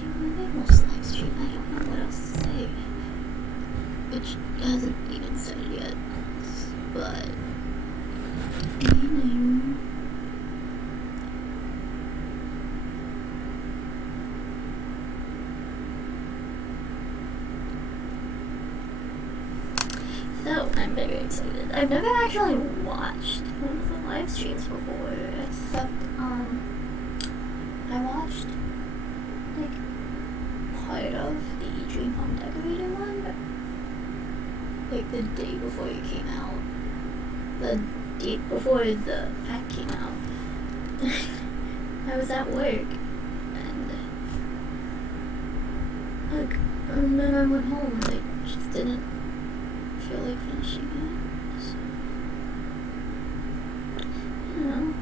you almost live stream. I don't know what else to say. Which hasn't even started yet. But so I'm very excited. I've never actually watched one of the live streams before, except I watched like part of the Dream Home Decorator one, like the day before it came out. The day before the pack came out. I was at work and then I went home and I just didn't feel like finishing it. So, I don't know.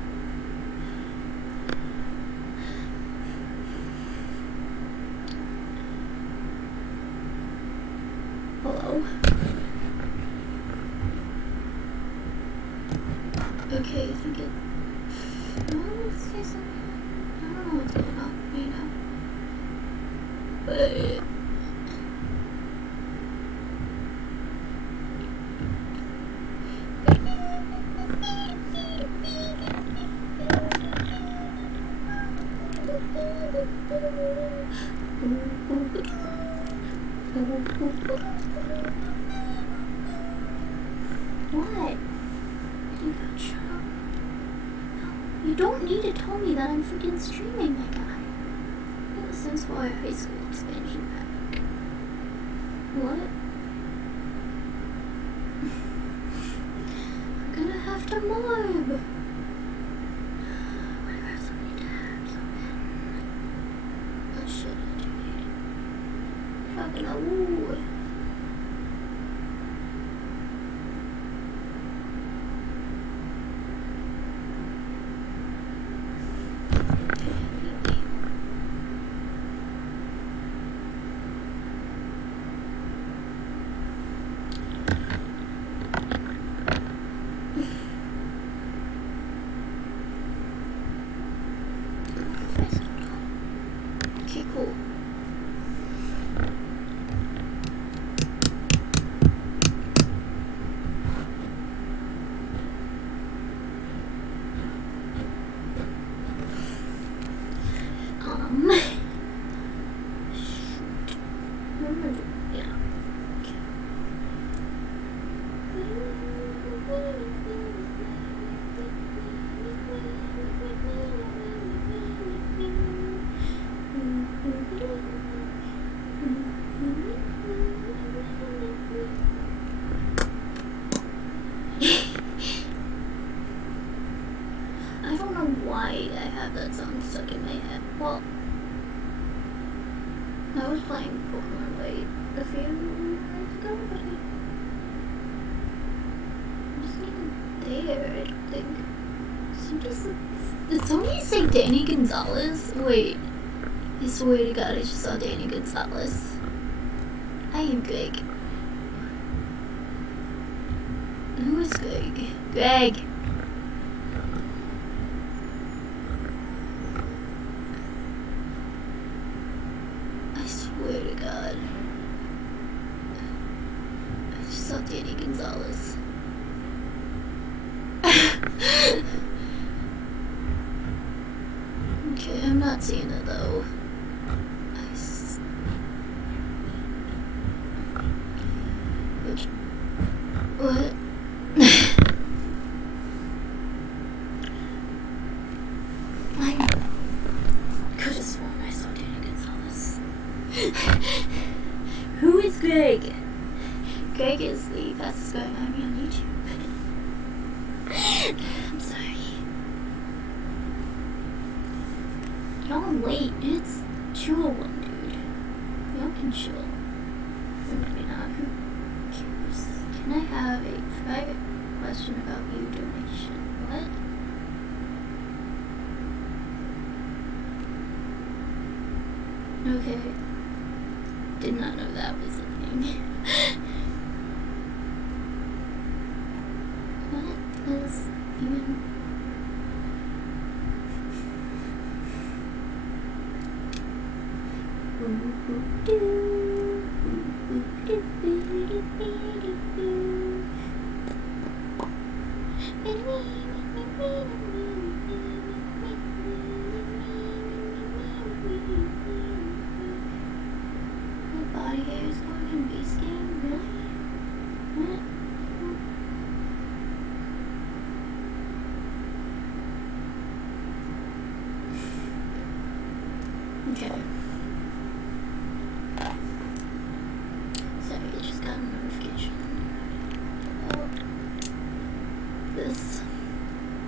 Hello? Okay, I think it... No, let's say something. I don't know what's going on right now. But... What? You got shot. You don't need to tell me that I'm freaking streaming, my guy. That was since for our high school expansion pack. What? I'm gonna have to mob. Why do I have so many tabs open? Oh shit, I do need it. Fucking ooh. Okay, cool. Yeah. I don't know why I have that song stuck in my head. Well, I was playing Pokemon White a few minutes ago, but I wasn't even there, I don't think. Did somebody say Danny Gonzalez? Wait, I swear to God I just saw Danny Gonzalez. I am Greg. Who is Greg? Greg! I swear to God. I just saw Danny Gonzalez. Okay, I'm not seeing it though. What? I could have sworn I saw Danny Gonzalez. Who is Greg? Greg is the fastest growing army on YouTube. I'm sorry. Y'all are late. It's 2:01, dude. Y'all can chill. Maybe not. Who cares? Can I have a private question about you donation? What? Okay. Did not know that was a thing. What is even... Body hair is going in base game, really? What? Okay. Sorry, I just got a notification about this,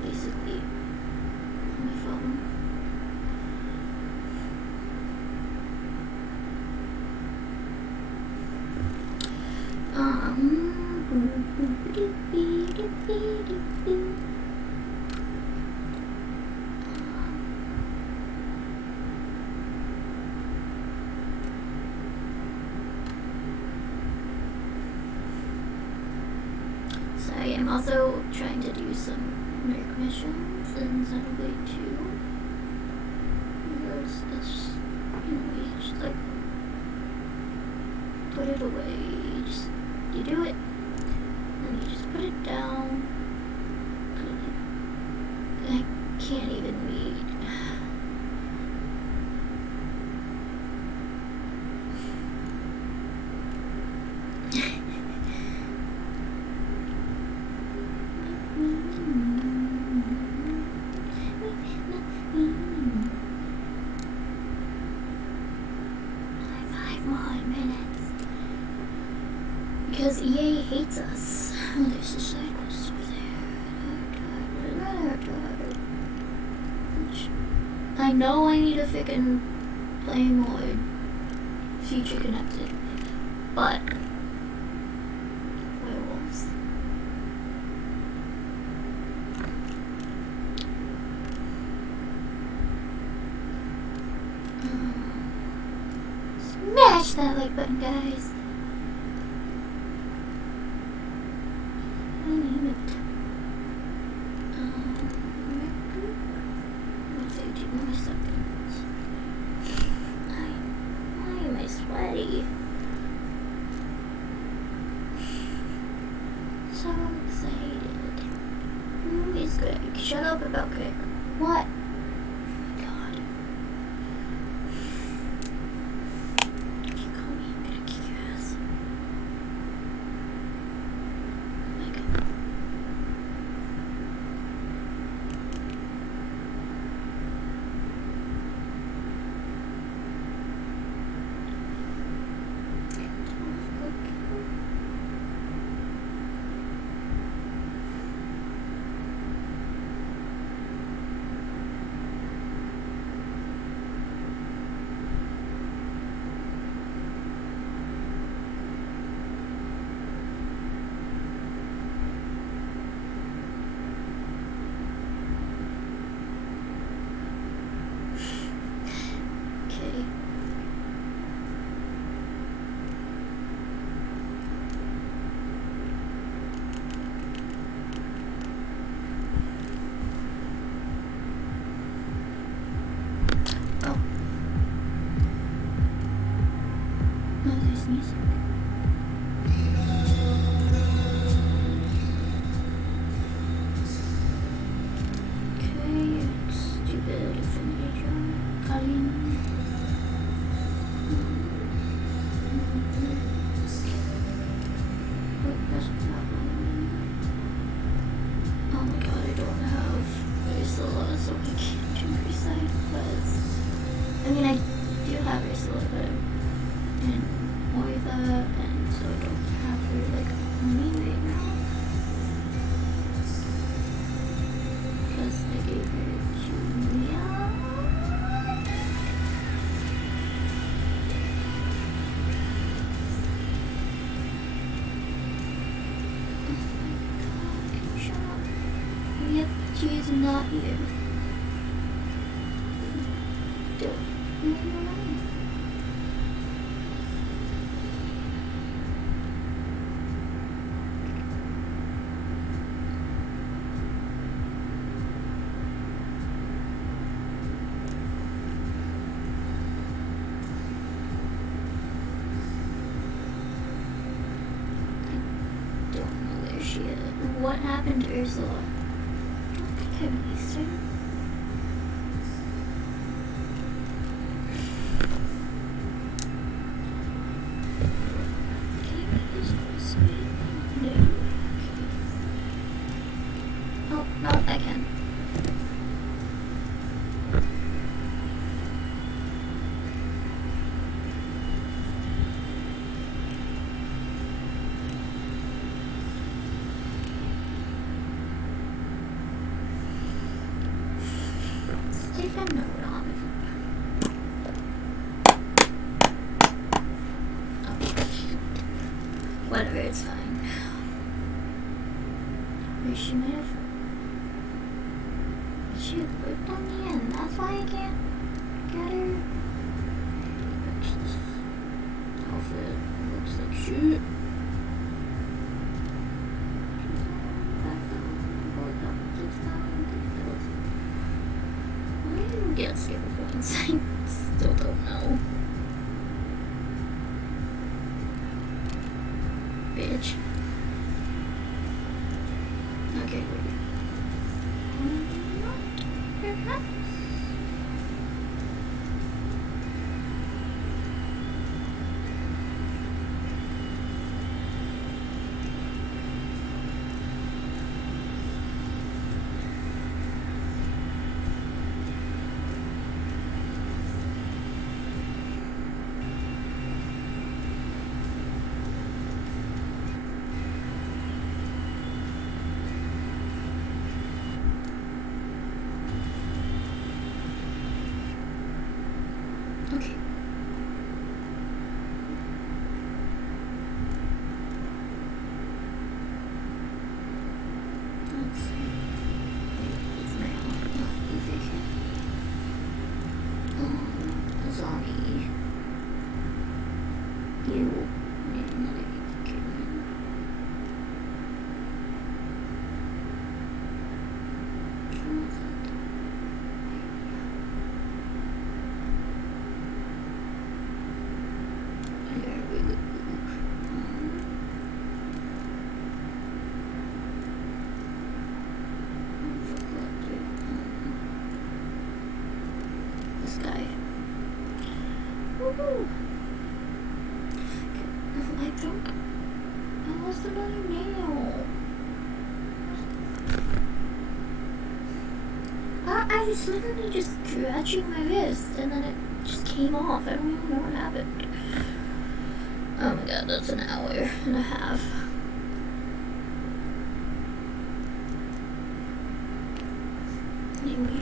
basically, on my phone. Sorry, I'm also trying to do some merc missions in Xenoblade 2. It's just, you just like put it away. You do it, and you just put it down. I can't even read. Because EA hates us. Oh, there's a side quest over there. I know I need to frickin' play more Future Connected, but Werewolves. Smash that like button, guys. So excited. Movie's good. Shut up about Crick. What? Oh my god. If you call me, I'm gonna kick your ass. Oh my god. Music. Okay, stupid infinity drum. Colleen. That's not one. Oh my god, I don't have Ursula, so I can't do her side quests. I mean, I do have Ursula, but and Moira, and so I don't have her like on me right now. Because I gave her to Mia. Oh my god, can you shut up? Yep, she is not here. Don't leave her alone. there's a lot. I don't think I released it. Can I make this full screen? No. Okay. Oh, no, I can. Take a note on it. Oh, whatever, it's fine. Wait, she might have. She clicked on me, and that's why I can't get her. Match this outfit. It looks like shit. Get skill points. I still don't know. Bitch. Okay, wait. Perhaps. Okay. Let's see. It's my zombie. You need another human. This guy. Woohoo! I think I lost another nail. I was literally just scratching my wrist and then it just came off. I don't even know what happened. Oh my god, that's an hour and a half. Anyway.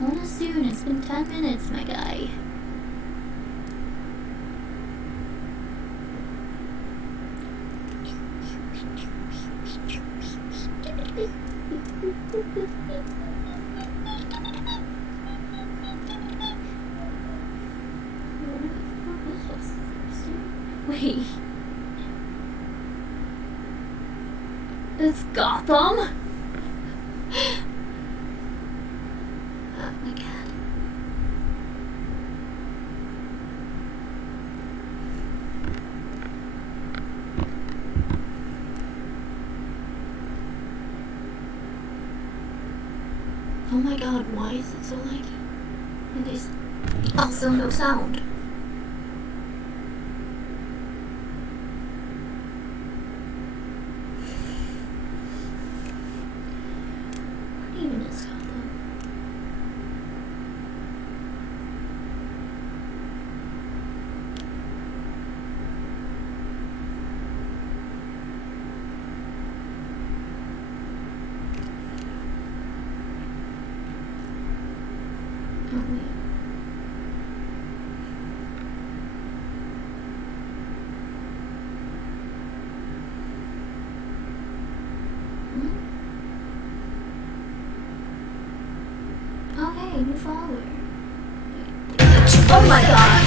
Almost soon, it's been 10 minutes, my guy. Wait. It's Gotham? Oh my god. Oh my god, why is it so laggy? And there's also no sound. What even is Gotham? Oh wait. new follower. Oh my god!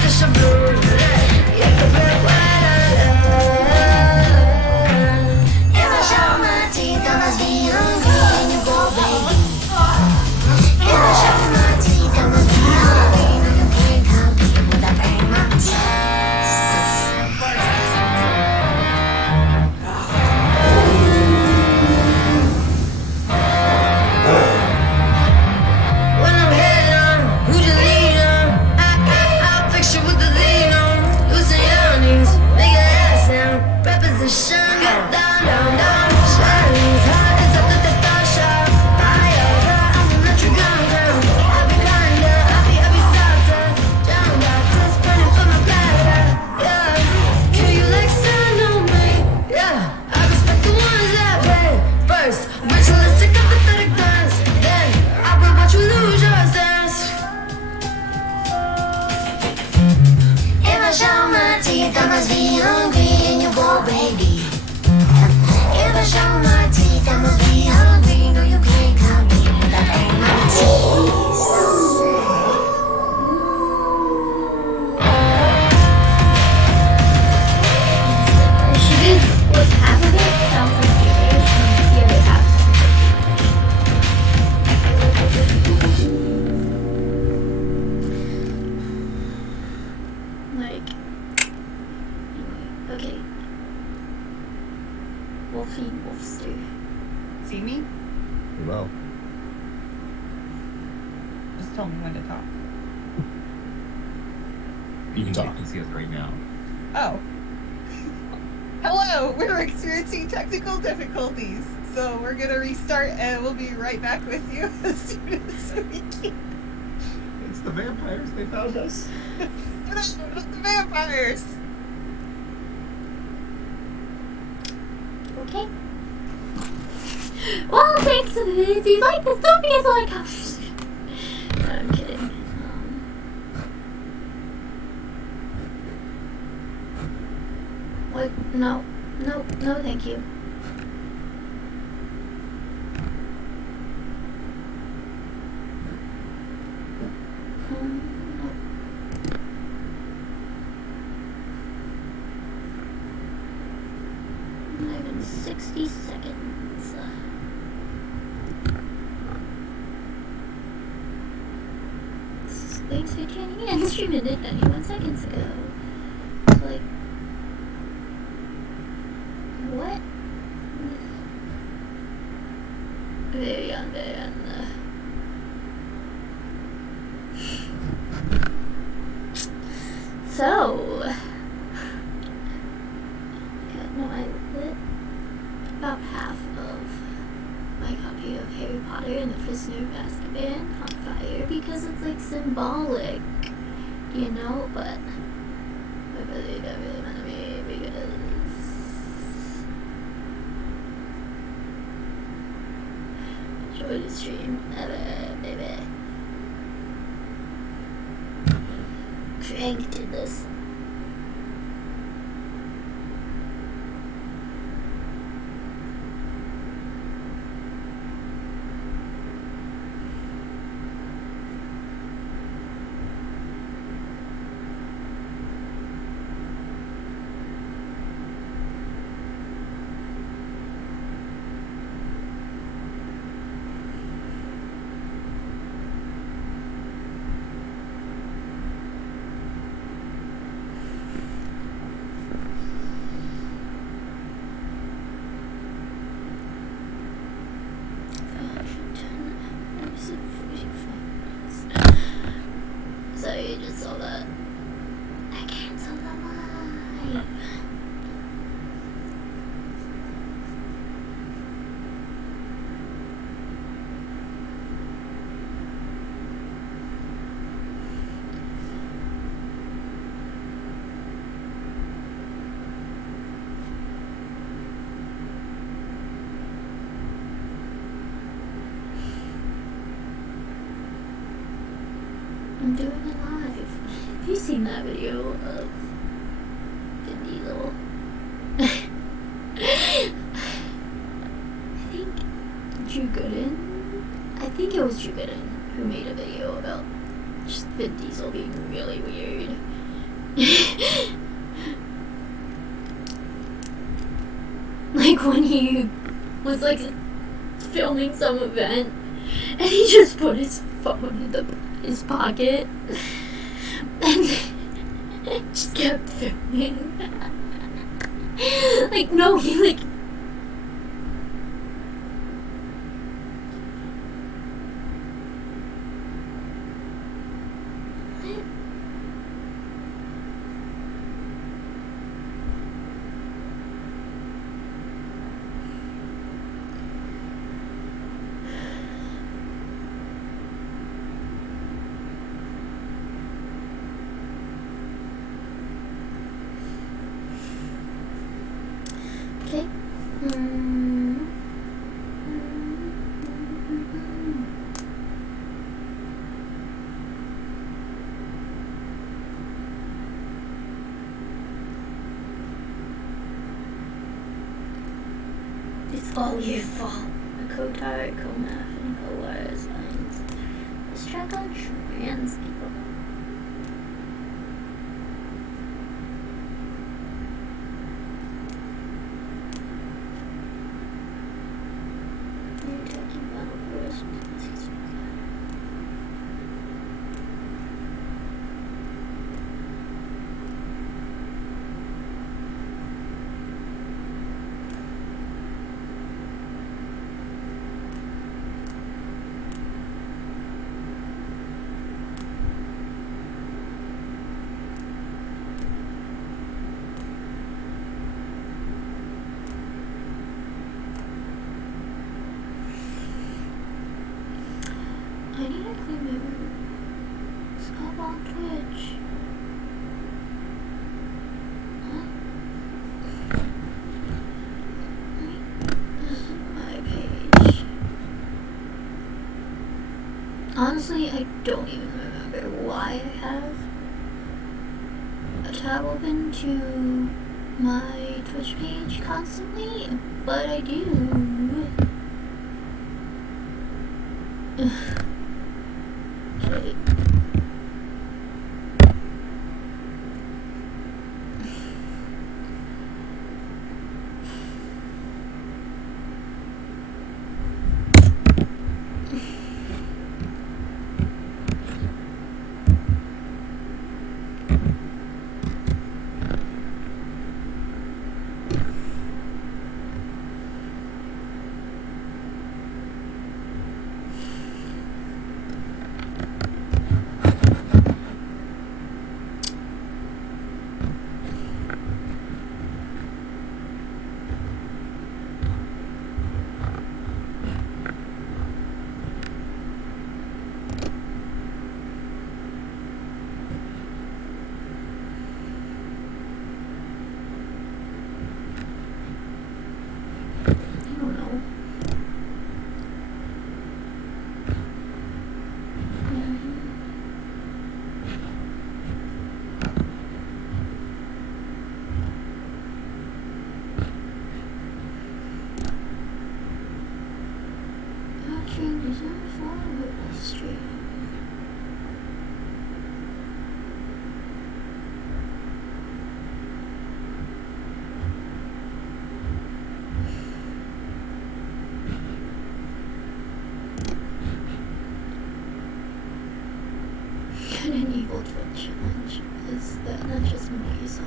See me? We will. Just tell me when to talk. You can talk. You can see us right now. Oh. Hello! We're experiencing technical difficulties. So we're gonna restart and we'll be right back with you as soon as we can. It's the vampires. They found us. No, not the vampires! Okay. Well, thanks for the video. If you like this, don't forget to like. No, I'm kidding. What? No, thank you. I'm in 60 seconds. Thanks for tuning in. Streaming it 91 seconds ago. Like, what? Very on. So, no, I lit about half of my copy of Harry Potter and the Prisoner of Azkaban on fire because it's like symbolic, you know, but I really don't really want to be because enjoy the stream, baby. Crank did this. Sorry, I just saw that. I canceled the live. I'm doing it live. Have you seen that video of Vin Diesel? I think Drew Gooden. I think it was Drew Gooden who made a video about just Vin Diesel being really weird. Like when he was like filming some event and he just put his phone in his pocket and just kept filming. Like no, he like okay. It's all your fault. A co-tire, co-math, and co-wire signs. Let's check on trans people. You're talking about a person. I need to clean my room. Stop on Twitch. This is my page. Honestly, I don't even remember why I have a tab open to my Twitch page constantly, but I do. Okay. I don't know. Livestream is on for stream. An enabled foot challenge. Is that not just what you saw?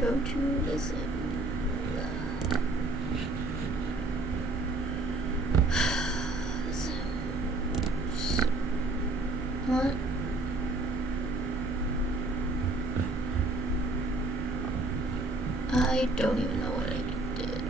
Go to the sim. The Sims. What? I don't even know what I did.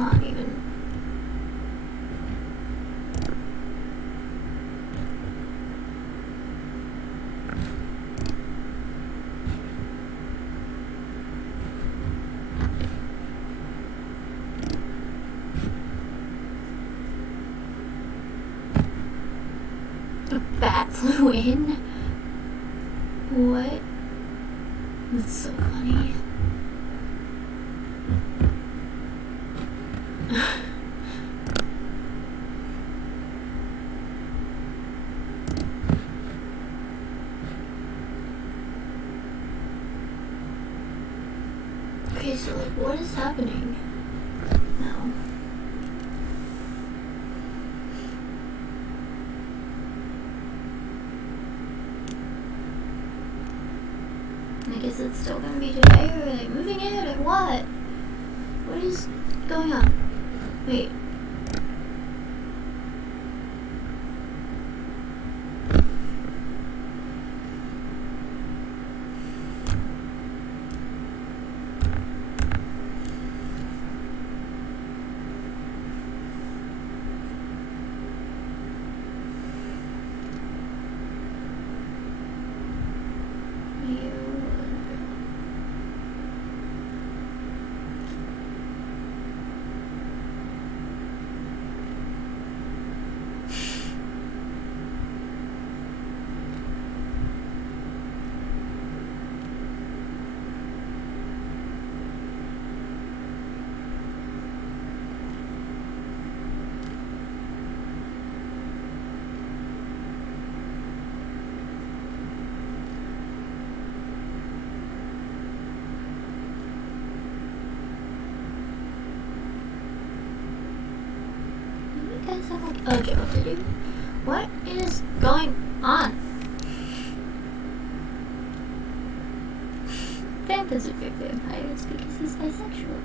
not even. A bat flew in? What? That's so funny. Okay, so like, what is happening now? Like, is it still gonna be today, or are they moving it, or what? What is going on? Wait. Okay, what to do? What is going on? Vamp doesn't fear vampires because he's bisexual.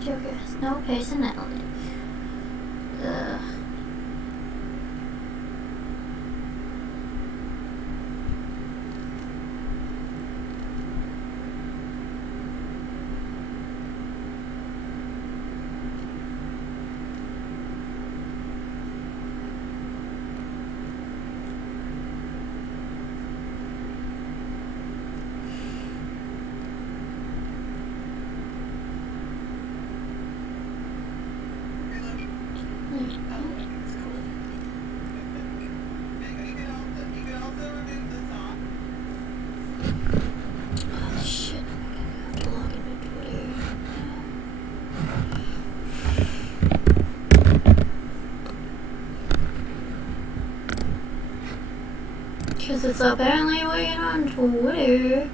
Joker has no personality. Ugh. Oh shit, I have to log into Twitter. Because it's apparently working on Twitter.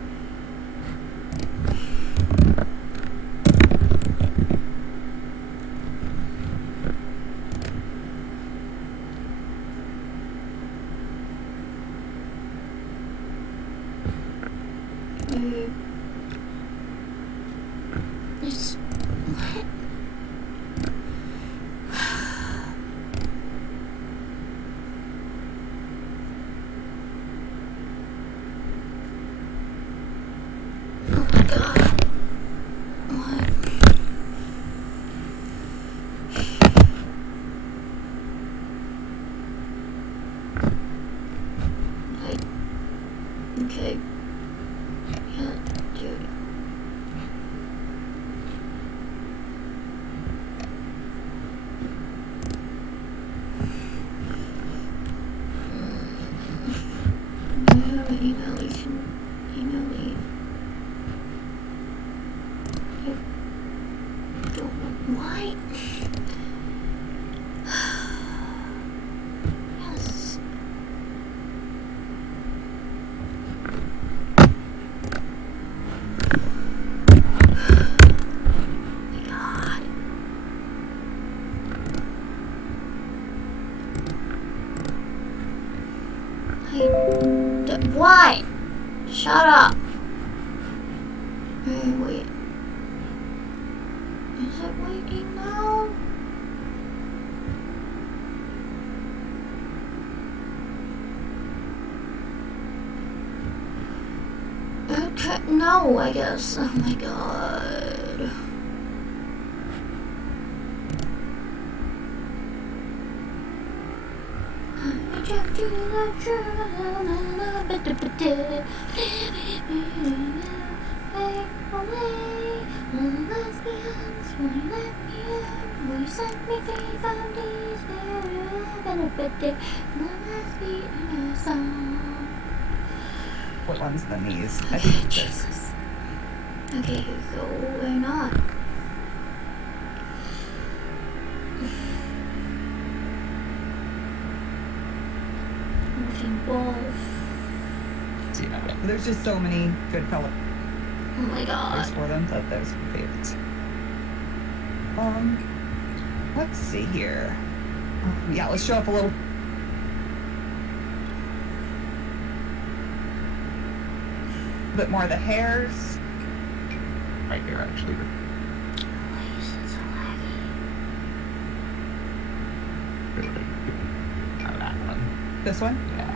It's what? Oh my god. What? Okay. Yeah, dude. What? Shut up. Hey, wait. Is it waking now? Okay, no, I guess. Oh my god. I reject you, the away, lesbians, will you let me in? Will you set me free from despair? Must be in a song. What one's the knees? I think it's this. Jesus. Okay, so we're not. Moving wolf. See that way. There's just so many good colors Oh my god. for them that those are my favorites. Let's see here. Yeah, let's show up a little. Bit more of the hairs. Right here, actually. Why is it so laggy? That one. This one. Yeah.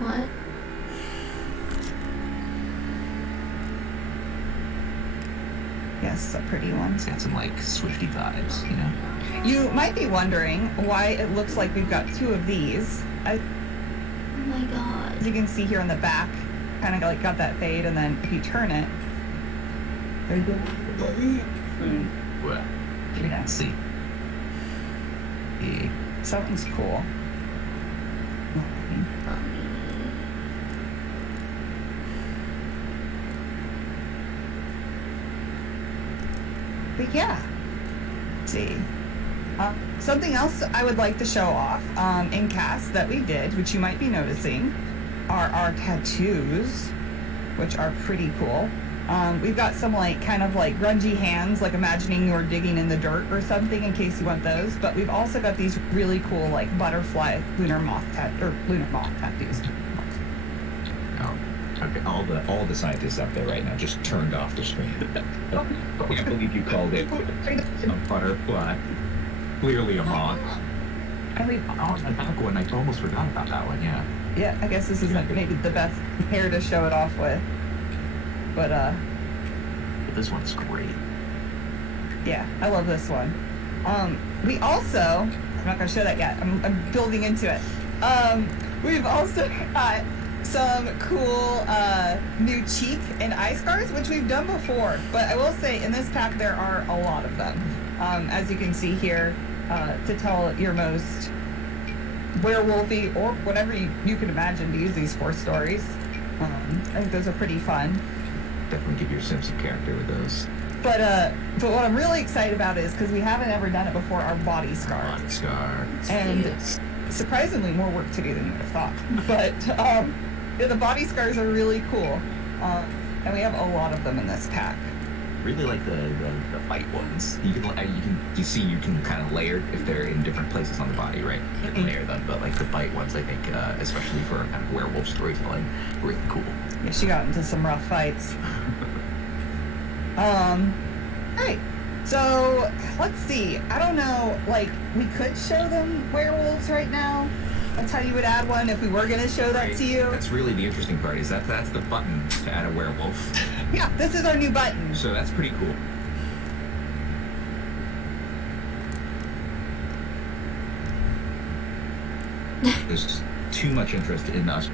What? Yes, it's a pretty one. It's got some like Swifty vibes, you know? You might be wondering why it looks like we've got two of these. As Oh my god. you can see here in the back, kind of like got that fade, and then if you turn it, there you go. Well, you can see. Yeah. Something's cool. But yeah, let's see. Something else I would like to show off in cast that we did, which you might be noticing, are our tattoos, which are pretty cool. We've got some like kind of like grungy hands, like imagining you're digging in the dirt or something, in case you want those. But we've also got these really cool like butterfly lunar moth tattoos. Oh, okay. All the scientists out there right now just turned off the screen. I can't believe you called it A butterfly. Clearly a moth. And we on the back one, I almost forgot about that one, yeah. Yeah, I guess this isn't maybe the best hair to show it off with, but But this one's great. yeah, I love this one. We also, I'm not gonna show that yet. I'm building into it. We've also got some cool new cheek and eye scars, which we've done before. But I will say, in this pack, there are a lot of them. As you can see here, to tell your most werewolfy or whatever you can imagine to use these 4 stories. I think those are pretty fun. Definitely give your Simpson character with those. But what I'm really excited about is, because we haven't ever done it before, our body scars. Body scar. And surprisingly more work to do than you would have thought. But yeah, the body scars are really cool. And we have a lot of them in this pack. Really like the bite ones. You can kind of layer if they're in different places on the body, right? You can layer them, but like the bite ones, I think, especially for kind of werewolf storytelling, really cool. Yeah, she got into some rough fights. Alright, so let's see. I don't know, like, we could show them werewolves right now. That's how you would add one if we were gonna show that Right. to you. That's really the interesting part, is that's the button to add a werewolf. Yeah, this is our new button. So that's pretty cool. There's too much interest in us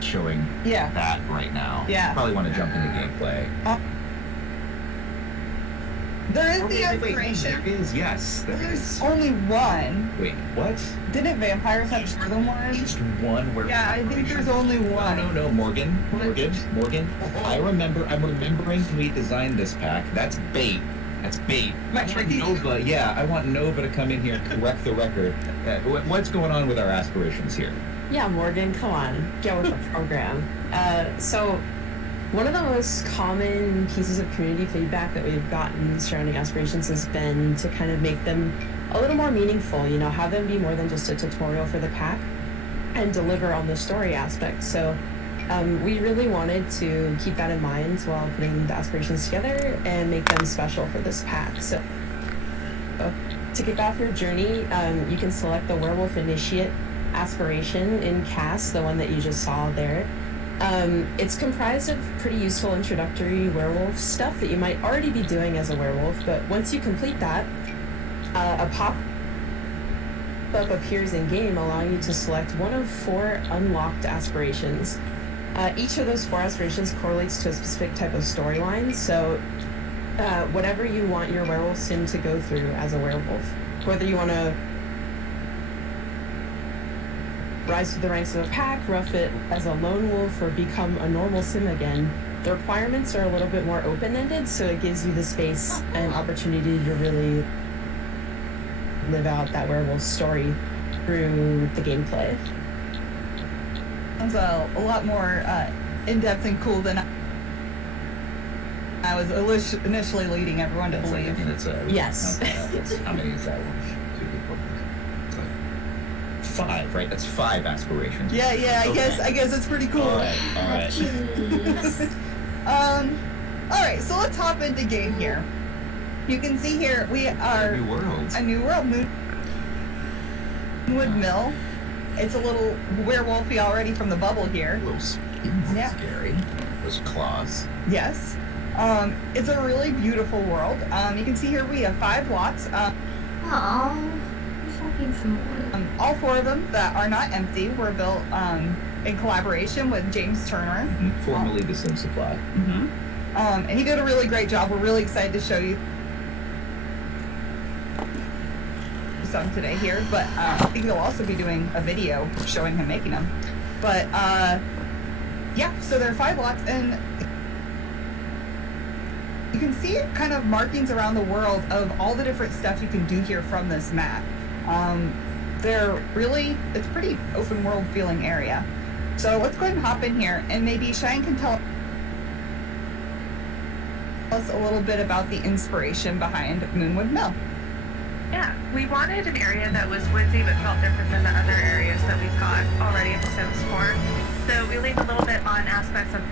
showing Yeah. that right now. Yeah. Probably want to jump into gameplay. There is Oh, the wait, aspiration. there is, yes. There There's is. only one. Wait, what? Didn't vampires have more than one? Just one werewolf. Yeah, I think there's only one. No, Morgan. I'm remembering when we designed this pack. That's bait. That's bait. My I want tricky- Nova, yeah, I want Nova to come in here and correct the record. What's going on with our aspirations here? Yeah, Morgan, come on, get with the program. So One of the most common pieces of community feedback that we've gotten surrounding aspirations has been to kind of make them a little more meaningful, you know, have them be more than just a tutorial for the pack and deliver on the story aspect. So we really wanted to keep that in mind while putting the aspirations together and make them special for this pack. So to kick off your journey, you can select the Werewolf Initiate aspiration in Cast, the one that you just saw there. It's comprised of pretty useful introductory werewolf stuff that you might already be doing as a werewolf, but once you complete that, a pop-up appears in game, allowing you to select one of 4 unlocked aspirations. Each of those 4 aspirations correlates to a specific type of storyline, so whatever you want your werewolf sim to go through as a werewolf, whether you want to rise through the ranks of a pack, rough it as a lone wolf, or become a normal sim again, the requirements are a little bit more open-ended, so it gives you the space and opportunity to really live out that werewolf story through the gameplay. Sounds a lot more in-depth and cool than I was initially leading everyone to believe. Yes. How many is that one? 2, 3, 4, 5, right? That's 5 aspirations. Yeah. Okay. I guess it's pretty cool. All right. Jeez. All right. So let's hop into game here. You can see here we are New world. a new world, Moonwood Mill. It's a little werewolfy already from the bubble here. A little Yeah. scary. Those claws. Yes. It's a really beautiful world. You can see here we have 5 lots. Oh, I'm looking for more. All 4 of them that are not empty were built in collaboration with James Turner. Formerly the Sim Supply. And he did a really great job. We're really excited to show you some today here, but I think he'll also be doing a video showing him making them. But yeah, so there are 5 lots, and you can see kind of markings around the world of all the different stuff you can do here from this map. It's pretty open world feeling area. So let's go ahead and hop in here, and maybe Cheyenne can tell us a little bit about the inspiration behind Moonwood Mill. Yeah, we wanted an area that was woodsy but felt different than the other areas that we've got already in Sims 4. So we leaned a little bit on aspects of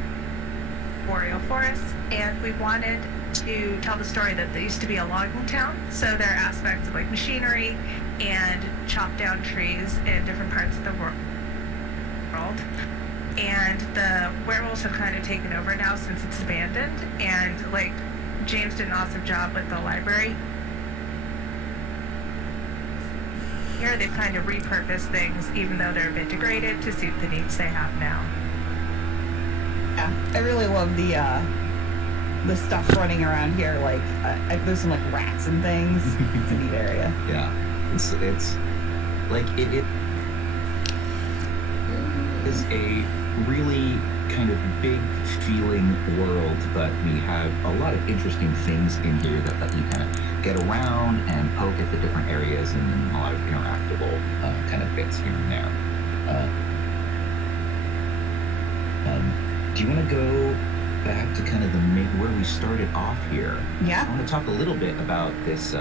boreal forests, and we wanted to tell the story that there used to be a logging town. So there are aspects of like machinery and chopped down trees in different parts of the world. And the werewolves have kind of taken over now since it's abandoned, and like James did an awesome job with the library. Here they've kind of repurposed things, even though they're a bit degraded, to suit the needs they have now. Yeah, I really love the stuff running around here. Like there's some like rats and things. It's a neat area. Yeah, it's like it is a really kind of big feeling world, but we have a lot of interesting things in here that let you kind of get around and poke at the different areas, and a lot of interactable kind of bits here and there. Do you want to go back to kind of where we started off here? Yeah. I want to talk a little bit about this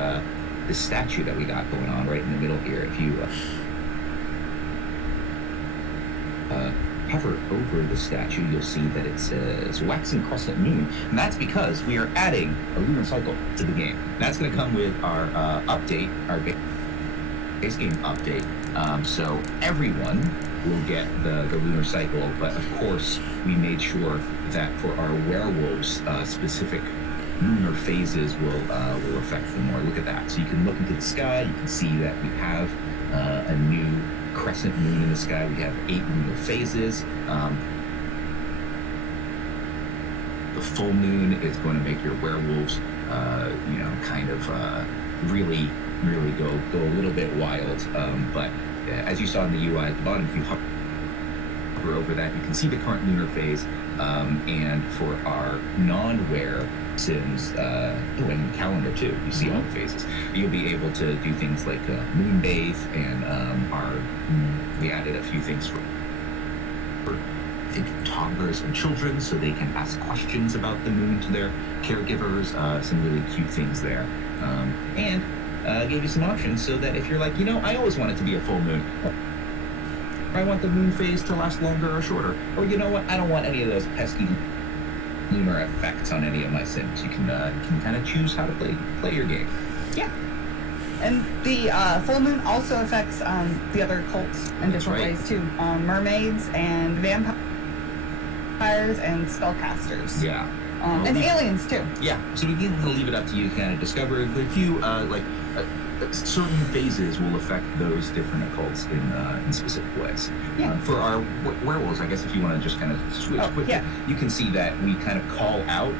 this statue that we got going on right in the middle here. If you hover over the statue, you'll see that it says waxing crescent moon, and that's because we are adding a lunar cycle to the game. That's going to come with our update, our base game update. So everyone will get the lunar cycle, but of course we made sure that for our werewolves, specific lunar phases will affect them more. Look at that. So you can look into the sky, you can see that we have a new crescent moon in the sky. We have 8 lunar phases. The full moon is going to make your werewolves, kind of really go a little bit wild. But as you saw in the UI at the bottom, if you hover over that, you can see the current lunar phase. And for our non-were sims, in the calendar too, you see all the phases. You'll be able to do things like moon bathe, and we added a few things for think toddlers and children, so they can ask questions about the moon to their caregivers. Some really cute things there. And gave you some options so that if you're like, I always want it to be a full moon. Or I want the moon phase to last longer or shorter. Or you know what? I don't want any of those pesky lunar effects on any of my sims. You can kind of choose how to play your game. Yeah. And the full moon also affects the other cults in different ways too. Mermaids and vampires and spellcasters. Yeah. And aliens too. Yeah. So we can leave it up to you to kind of discover the few certain phases will affect those different occults in specific ways. Yeah. For our werewolves, I guess if you want to just kind of switch quickly, you can see that we kind of call out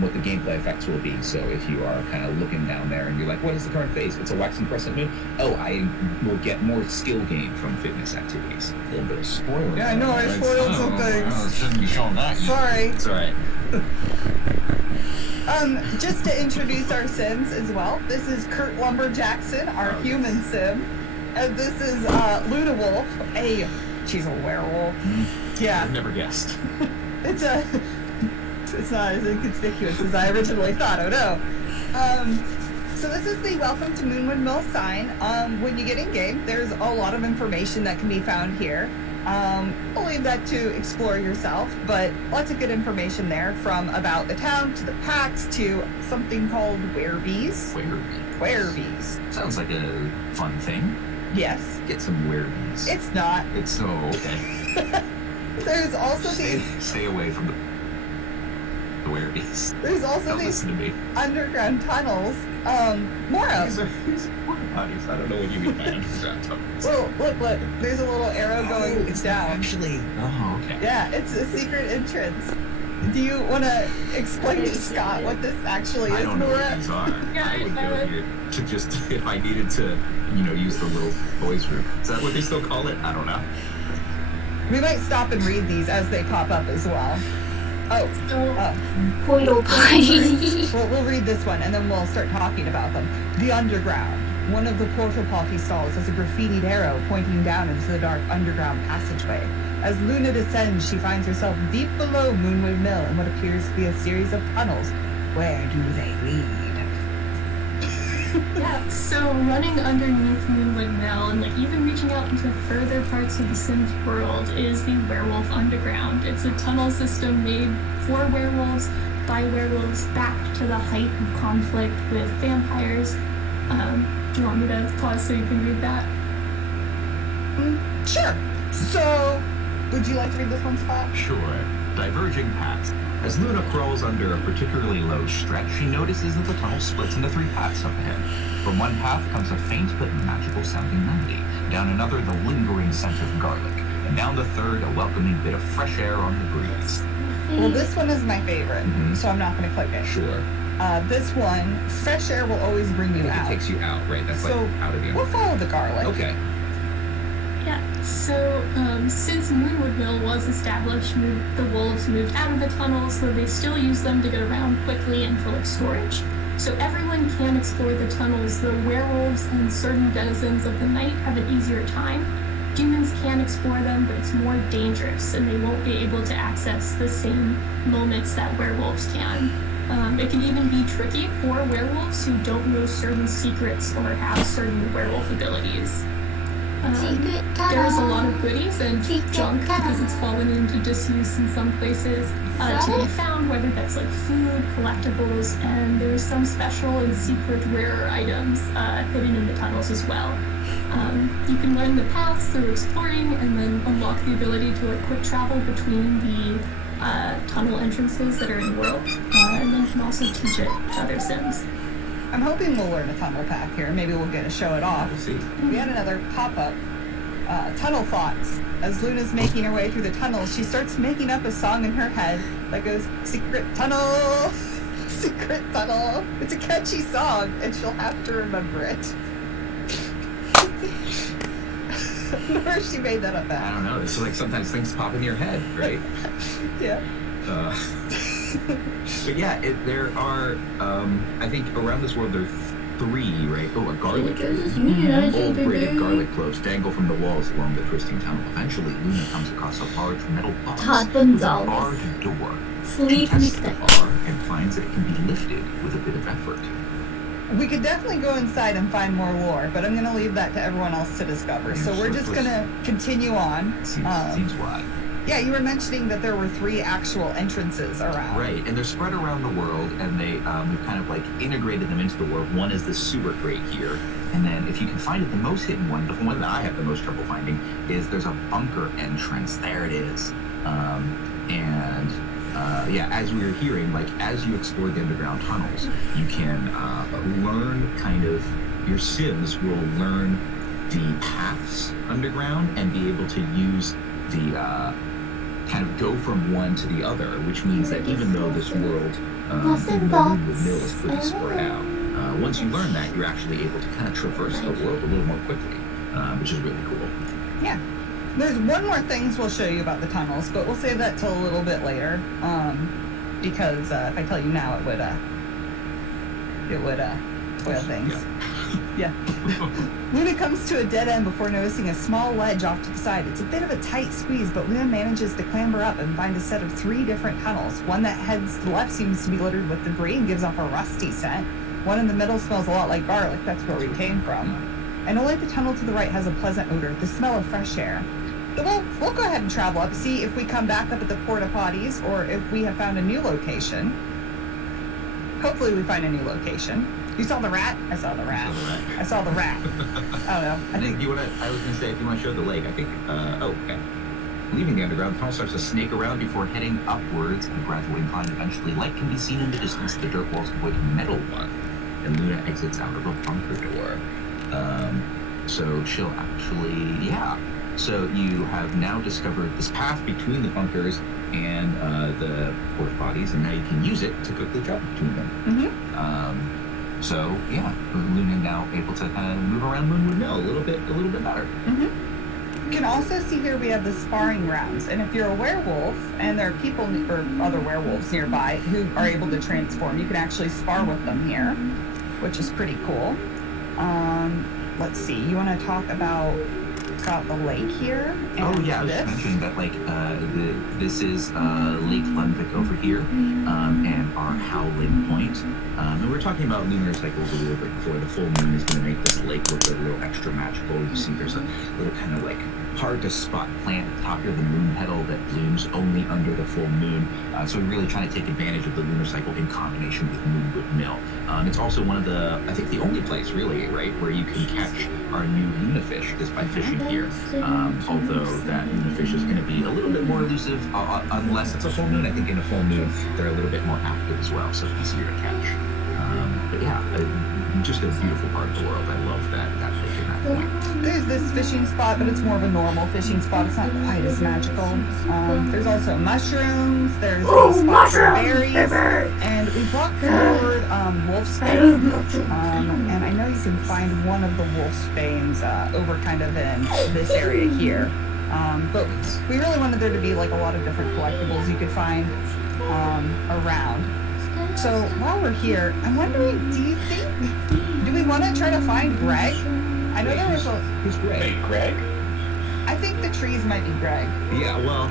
what the gameplay effects will be. So if you are kind of looking down there and you're like, what is the current phase? It's a waxing crescent moon. Oh, I will get more skill gain from fitness activities. A little bit of spoiler. Yeah, I know, I spoiled some things. Shouldn't be showing that. Sorry. It's all right. Just to introduce our Sims as well, this is Kurt Lumberjackson, our human Sim, and this is Luna Wolf, she's a werewolf. Yeah. I've never guessed. It's not as inconspicuous as I originally thought, oh no. So this is the Welcome to Moonwood Mill sign. When you get in game, there's a lot of information that can be found here. I'll leave that to explore yourself, but lots of good information there, from about the town to the packs to something called werebees. Werebees. Sounds like a fun thing. Yes. Get some werebees. It's not. It's okay. There's also stay away from the werebees. There's also Don't these listen to me. underground tunnels. More of. These are porta potties. I don't know what you mean by underground tunnels. Well, look. There's a little arrow going down. Actually. Oh, okay. Yeah, it's a secret entrance. Do you want to explain to Scott what this actually is, I don't know Nora? what these are. Yeah, I would I go would. here to just, if I needed to, use the little boys' room. Is that what they still call it? I don't know. We might stop and read these as they pop up as well. Oh. Portal party. Well, we'll read this one and then we'll start talking about them. The underground. One of the portal potty stalls has a graffitied arrow pointing down into the dark underground passageway. As Luna descends, she finds herself deep below Moonwood Mill in what appears to be a series of tunnels. Where do they lead? Yeah, so running underneath Moonwood Mill and even reaching out into further parts of the Sims world is the Werewolf Underground. It's a tunnel system made for werewolves, by werewolves, back to the height of conflict with vampires. Do you want me to pause so you can read that? Sure. So, would you like to read this one, Scott? Sure. Diverging paths. As Luna crawls under a particularly low stretch, she notices that the tunnel splits into 3 paths up ahead. From one path comes a faint but magical-sounding melody. Down another, the lingering scent of garlic. And down the third, a welcoming bit of fresh air on the breeze. Well, this one is my favorite, so I'm not going to click it. Sure. This one, fresh air will always bring you It out. takes you out, right? That's So, out of the we'll follow the garlic. Okay. Yeah, so since Moonwood Mill was established, the wolves moved out of the tunnels, so they still use them to get around quickly and for storage. So everyone can explore the tunnels, though werewolves and certain denizens of the night have an easier time. Humans can explore them, but it's more dangerous, and they won't be able to access the same moments that werewolves can. It can even be tricky for werewolves who don't know certain secrets or have certain werewolf abilities. There's a lot of goodies and junk because it's fallen into disuse in some places to be found, whether that's food, collectibles, and there's some special and secret rare items hidden in the tunnels as well. You can learn the paths through exploring and then unlock the ability to quick travel between the tunnel entrances that are in world, and then you can also teach it to other Sims. I'm hoping we'll learn a tunnel path here. Maybe we'll get to show it off. We'll see. We had another pop-up. Tunnel thoughts. As Luna's making her way through the tunnels, she starts making up a song in her head that goes, "Secret tunnel, secret tunnel." It's a catchy song, and she'll have to remember it. Where she made that up I at? don't know. It's sometimes things pop in your head, right? Yeah. But yeah, there are, I think around this world, there's 3, right? Oh, a garlic tree. Unionizing, Old braided baby. garlic cloves dangle from the walls along the twisting tunnel. Eventually, Luna comes across a large metal box Todd with a Gonzalez. barred door. She Sleep tests the mistake. bar and finds that it can be lifted with a bit of effort. We could definitely go inside and find more lore, but I'm going to leave that to everyone else to discover. So we're just going to continue on. Seems why. Yeah, you were mentioning that there were 3 actual entrances around. Right, and they're spread around the world, and we've kind of like integrated them into the world. One is the sewer grate here, and then if you can find it, the most hidden one, the one that I have the most trouble finding, is there's a bunker entrance. There it is. Yeah, as we were hearing, like as you explore the underground tunnels, you can learn kind of, your Sims will learn the paths underground and be able to use the kind of go from one to the other, which means that even though this world, the mill is pretty spread out, once you learn that, you're actually able to kind of traverse the world a little more quickly, which is really cool. Yeah. There's one more things we'll show you about the tunnels, but we'll save that till a little bit later, because if I tell you now, it would spoil things. Yeah. Luna comes to a dead end before noticing a small ledge off to the side. It's a bit of a tight squeeze, but Luna manages to clamber up and find a set of 3 different tunnels. One that heads to the left seems to be littered with debris and gives off a rusty scent. One in the middle smells a lot like garlic. That's where we came from. And only the tunnel to the right has a pleasant odor, the smell of fresh air. So we'll go ahead and travel up, see if we come back up at the porta potties or if we have found a new location. Hopefully we find a new location. You saw the rat? I saw the rat. I saw the rat. I don't know. I was gonna say, if you want to show the lake, I think, okay. Leaving the underground, the tunnel starts to snake around before heading upwards and a gradual incline. Eventually, light can be seen in the distance. The dirt walls avoid metal one, and Luna exits out of a bunker door. So she'll actually, yeah. So you have now discovered this path between the bunkers and the porta potties, and now you can use it to quickly travel between them. So yeah, Luna now able to kind of move around Moonwood Mill a little bit better. You can also see here we have the sparring rounds, and if you're a werewolf and there are people or other werewolves nearby who are able to transform, you can actually spar with them here, which is pretty cool. Let's see, you want to talk about the lake here? Oh yeah, I was just mentioning that this is Lake Lunvik over here, and our Howling Point. And we were talking about lunar cycles a little bit before. The full moon is going to make this lake look a little extra magical. You see there's a little kind of like hard to spot plant at the top here, the moon petal that blooms only under the full moon. So we're really trying to take advantage of the lunar cycle in combination with Moonwood Mill. It's also one of the, I think the only place really, right, where you can catch our new lunafish is by fishing here. Although that lunafish is going to be a little bit more elusive unless it's a full moon. I think in a full moon they're a little bit more active as well, so easier to catch. But yeah, just a beautiful part of the world. I love that lake and that point. There's this fishing spot, but it's more of a normal fishing spot. It's not quite as magical. There's also mushrooms. There's a spot for berries. And we brought forward wolfsbane. And I know you can find one of the wolfsbanes over kind of in this area here. But we really wanted there to be like a lot of different collectibles you could find around. So while we're here, I'm wondering, do we want to try to find Greg? I know there was Who's Greg? Wait, Greg? I think the trees might be Greg. Yeah, well,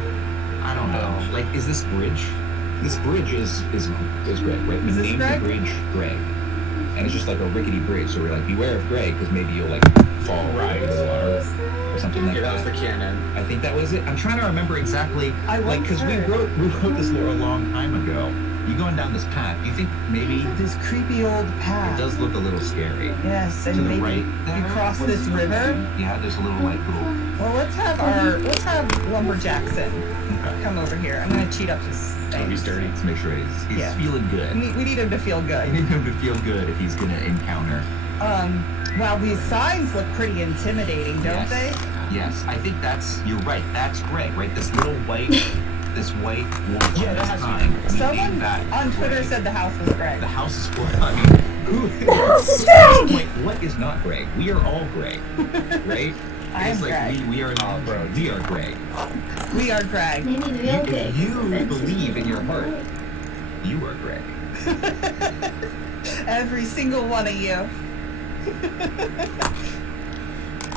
I don't know. Like, is this bridge? This bridge is Greg, right? We Is this named Greg? the bridge Greg. And it's just like a rickety bridge, so we're like, beware of Greg, because maybe you'll like fall right into the water or something like Yeah, that was that. the canon. I think that was it. I'm trying to remember exactly, because we heard. wrote this lore a long time ago. You going down this path, you think maybe This creepy old path. it does look a little scary. Yes, To and the maybe right you there, cross what this is it? river. Yeah, there's a little Well, let's have Lumberjackson come over here. I'm gonna cheat up his Oh, thing. he's dirty. Let's make sure he's Yeah. feeling good. We need him to feel I good. need him to feel good if he's gonna encounter. Wow, these signs look pretty intimidating, don't Yes. they? Yes, I think you're right. That's Greg, right? This little white wolf. Yeah, that has to be sign. We Someone named that on Twitter Greg. said the house was Greg. The house is full. I mean, who? At this point, what is not Greg? We are all Greg, right? I am It's like Greg. we are Oh, bro. We are Greg. We are Greg. Maybe the real Greg If you is offensive. believe in your heart, you are Greg. Every single one of you.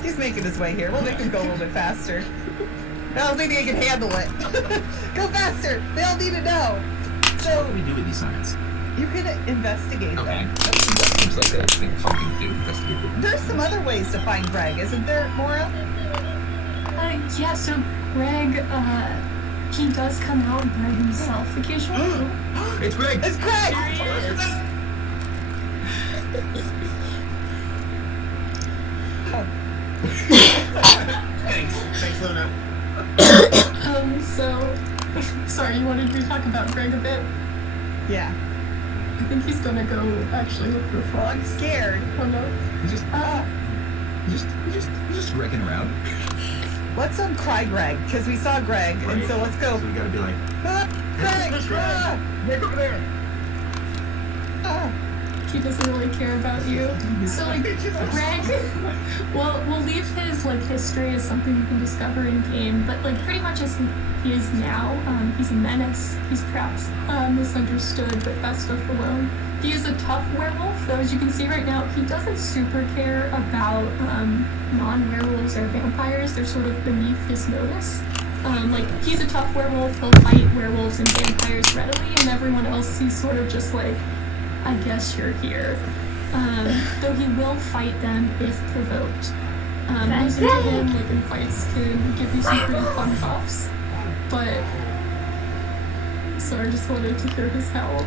He's making his way here. We'll make him go a little bit faster. I don't think they can handle it. Go faster! They all need to know. So What do we do with these signs? you can investigate Okay. them. That seems like a thing fucking do. Investigate them. There's some other ways to find Greg, isn't there, Mora? Yeah, so Greg, he does come out by himself occasionally. It's Greg! It's Greg! There he is. Thanks, Luna. So, sorry, you wanted me to talk about Greg a bit? Yeah. I think he's gonna go actually look for Well, frogs. I'm scared. Oh no. He's just wrecking around. Let's cry Greg, because we saw Greg, and so let's go. So we gotta be like, Ah, Greg! Ah, Greg over there. ah. He doesn't really care about you. So like Greg, well, we'll leave his like history as something you can discover in game, but like pretty much as he is now, he's a menace. He's perhaps misunderstood, but best left alone. He is a tough werewolf, though as you can see right now, he doesn't super care about non-werewolves or vampires. They're sort of beneath his notice. Like he's a tough werewolf, he'll fight werewolves and vampires readily, and everyone else he's sort of just like, I guess you're here. Though he will fight them if provoked. Losing to him like in fights can give you some pretty fun buffs. But so I just wanted to hear his howl.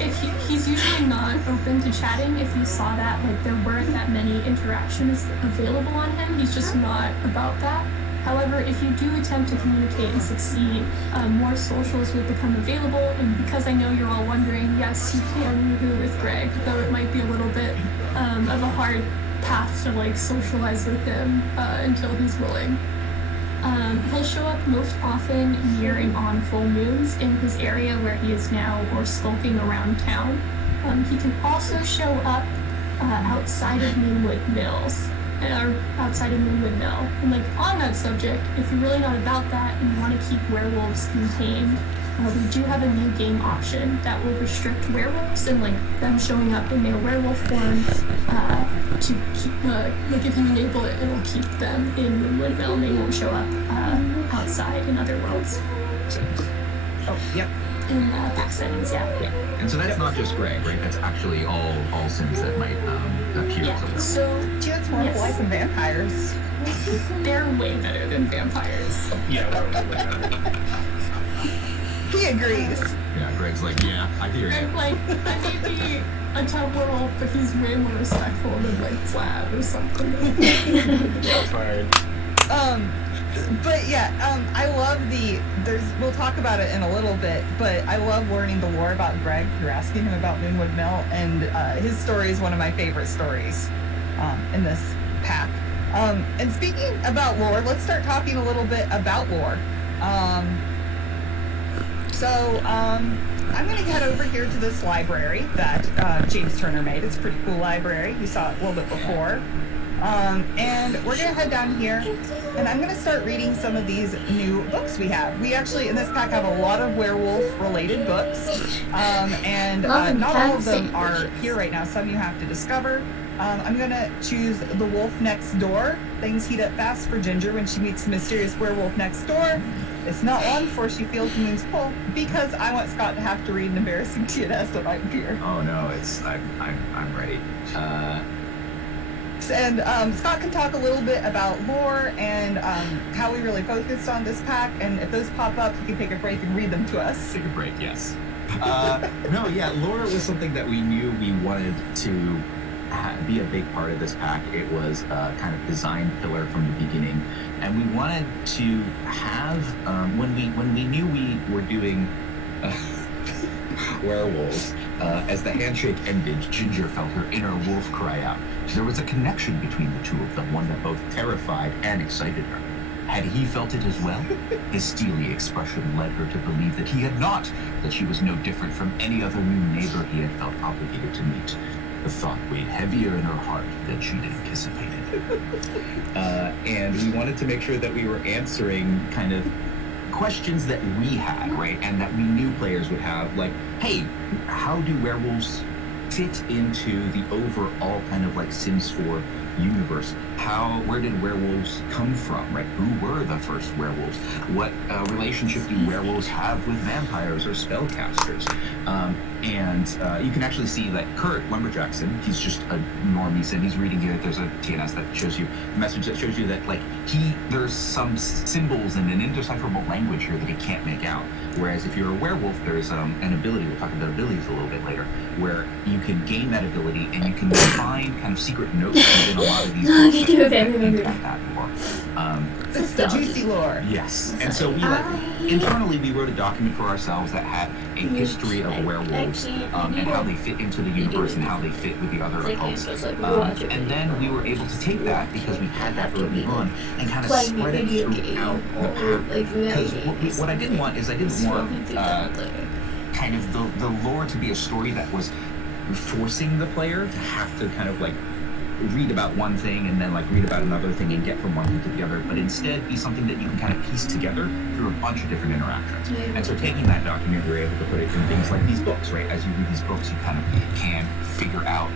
If he's usually not open to chatting. If you saw that, like there weren't that many interactions available on him, he's just not about that. However, if you do attempt to communicate and succeed, more socials will become available, and because I know you're all wondering, yes, you can woohoo with Greg, though it might be a little bit of a hard path to like socialize with him until he's willing. He'll show up most often near and on full moons in his area where he is now or skulking around town. He can also show up outside of Moonwood Mills. Or outside of Moonwood Mill. And like on that subject, if you're really not about that and you want to keep werewolves contained, we do have a new game option that will restrict werewolves and like them showing up in their werewolf form to keep, like if you enable it, it'll keep them in Moonwood Mill and they won't show up outside in other worlds. Oh, yep. In back settings, yeah. And so that's not just Greg, right? That's actually all Sims that might appear. Yeah, as a so Gee, that's more Yes. life than vampires. they're way better than vampires. Yeah, He agrees. Yeah, Greg's like, yeah, I hear you. And like, I may be a tough werewolf, but he's way more respectful than like Vlad or something. Shots fired. But yeah, I love we'll talk about it in a little bit, but I love learning the lore about Greg. You're asking him about Moonwood Mill, and his story is one of my favorite stories in this pack. And speaking about lore, let's start talking a little bit about lore. I'm going to head over here to this library that James Turner made. It's a pretty cool library. You saw it a little bit before. And we're going to head down here, and I'm going to start reading some of these new books we have. We actually, in this pack, have a lot of werewolf-related books, and not all of them are here right now. Some you have to discover. I'm going to choose The Wolf Next Door. Things heat up fast for Ginger when she meets the mysterious werewolf next door. It's not long before she feels the moon's pull, because I want Scott to have to read an embarrassing TNS that might appear. Oh no, I'm ready. And Scott can talk a little bit about lore and how we really focused on this pack, and if those pop up, you can take a break and read them to us. Take a break, yes. No, yeah, lore was something that we knew we wanted to be a big part of this pack. It was a kind of design pillar from the beginning, and we wanted to have when we knew we were doing werewolves. As the handshake ended, Ginger felt her inner wolf cry out. There was a connection between the two of them, one that both terrified and excited her. Had he felt it as well? His steely expression led her to believe that he had not, that she was no different from any other new neighbor he had felt obligated to meet. The thought weighed heavier in her heart than she'd anticipated. And we wanted to make sure that we were answering kind of questions that we had, right? And that we knew players would have, like, hey, how do werewolves fit into the overall kind of like Sims 4 universe. Where did werewolves come from, right? Who were the first werewolves? What relationship do werewolves have with vampires or spellcasters? And you can actually see that Kurt Lumberjackson, he's just a normie Sim. He's reading here. There's a TNS that shows you a message that shows you that like there's some symbols in an indecipherable language here that he can't make out. Whereas if you're a werewolf, there's an ability, we'll talk about abilities a little bit later, where you can gain that ability and you can find kind of secret notes within a lot of these books that hint at that lore. It's the juicy lore. Yes, and so we internally we wrote a document for ourselves that had a history of werewolves and how they fit into the universe and how they fit with the other occults. And then we were able to take that because we had that early on and kind of spread it throughout the pack. Because what I didn't want is I didn't want kind of the lore to be a story that was forcing the player to have to kind of like read about one thing and then like read about another thing and get from one thing to the other, but instead be something that you can kind of piece together through a bunch of different interactions. And so taking that document, we're able to put it in things like these books, right? As you read these books, you kind of can figure out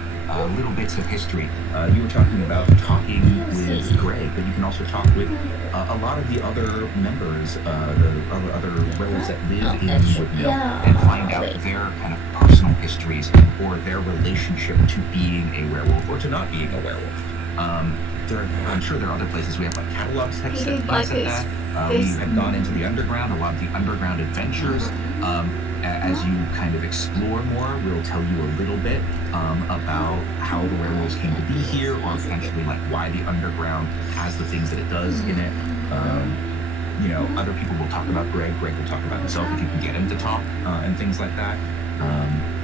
little bits of history. You were talking about talking with Greg, but you can also talk with a lot of the other members, the other werewolves that live in Woodmill, and find out their kind of personal histories or their relationship to being a werewolf or to not being a werewolf. I'm sure there are other places we have like catalog text that looks at that. We have gone into the underground, a lot of the underground adventures. As you kind of explore more, we'll tell you a little bit about how the werewolves came to be here, or potentially like why the underground has the things that it does in it. You know, other people will talk about Greg. Greg will talk about himself if you can get him to talk and things like that.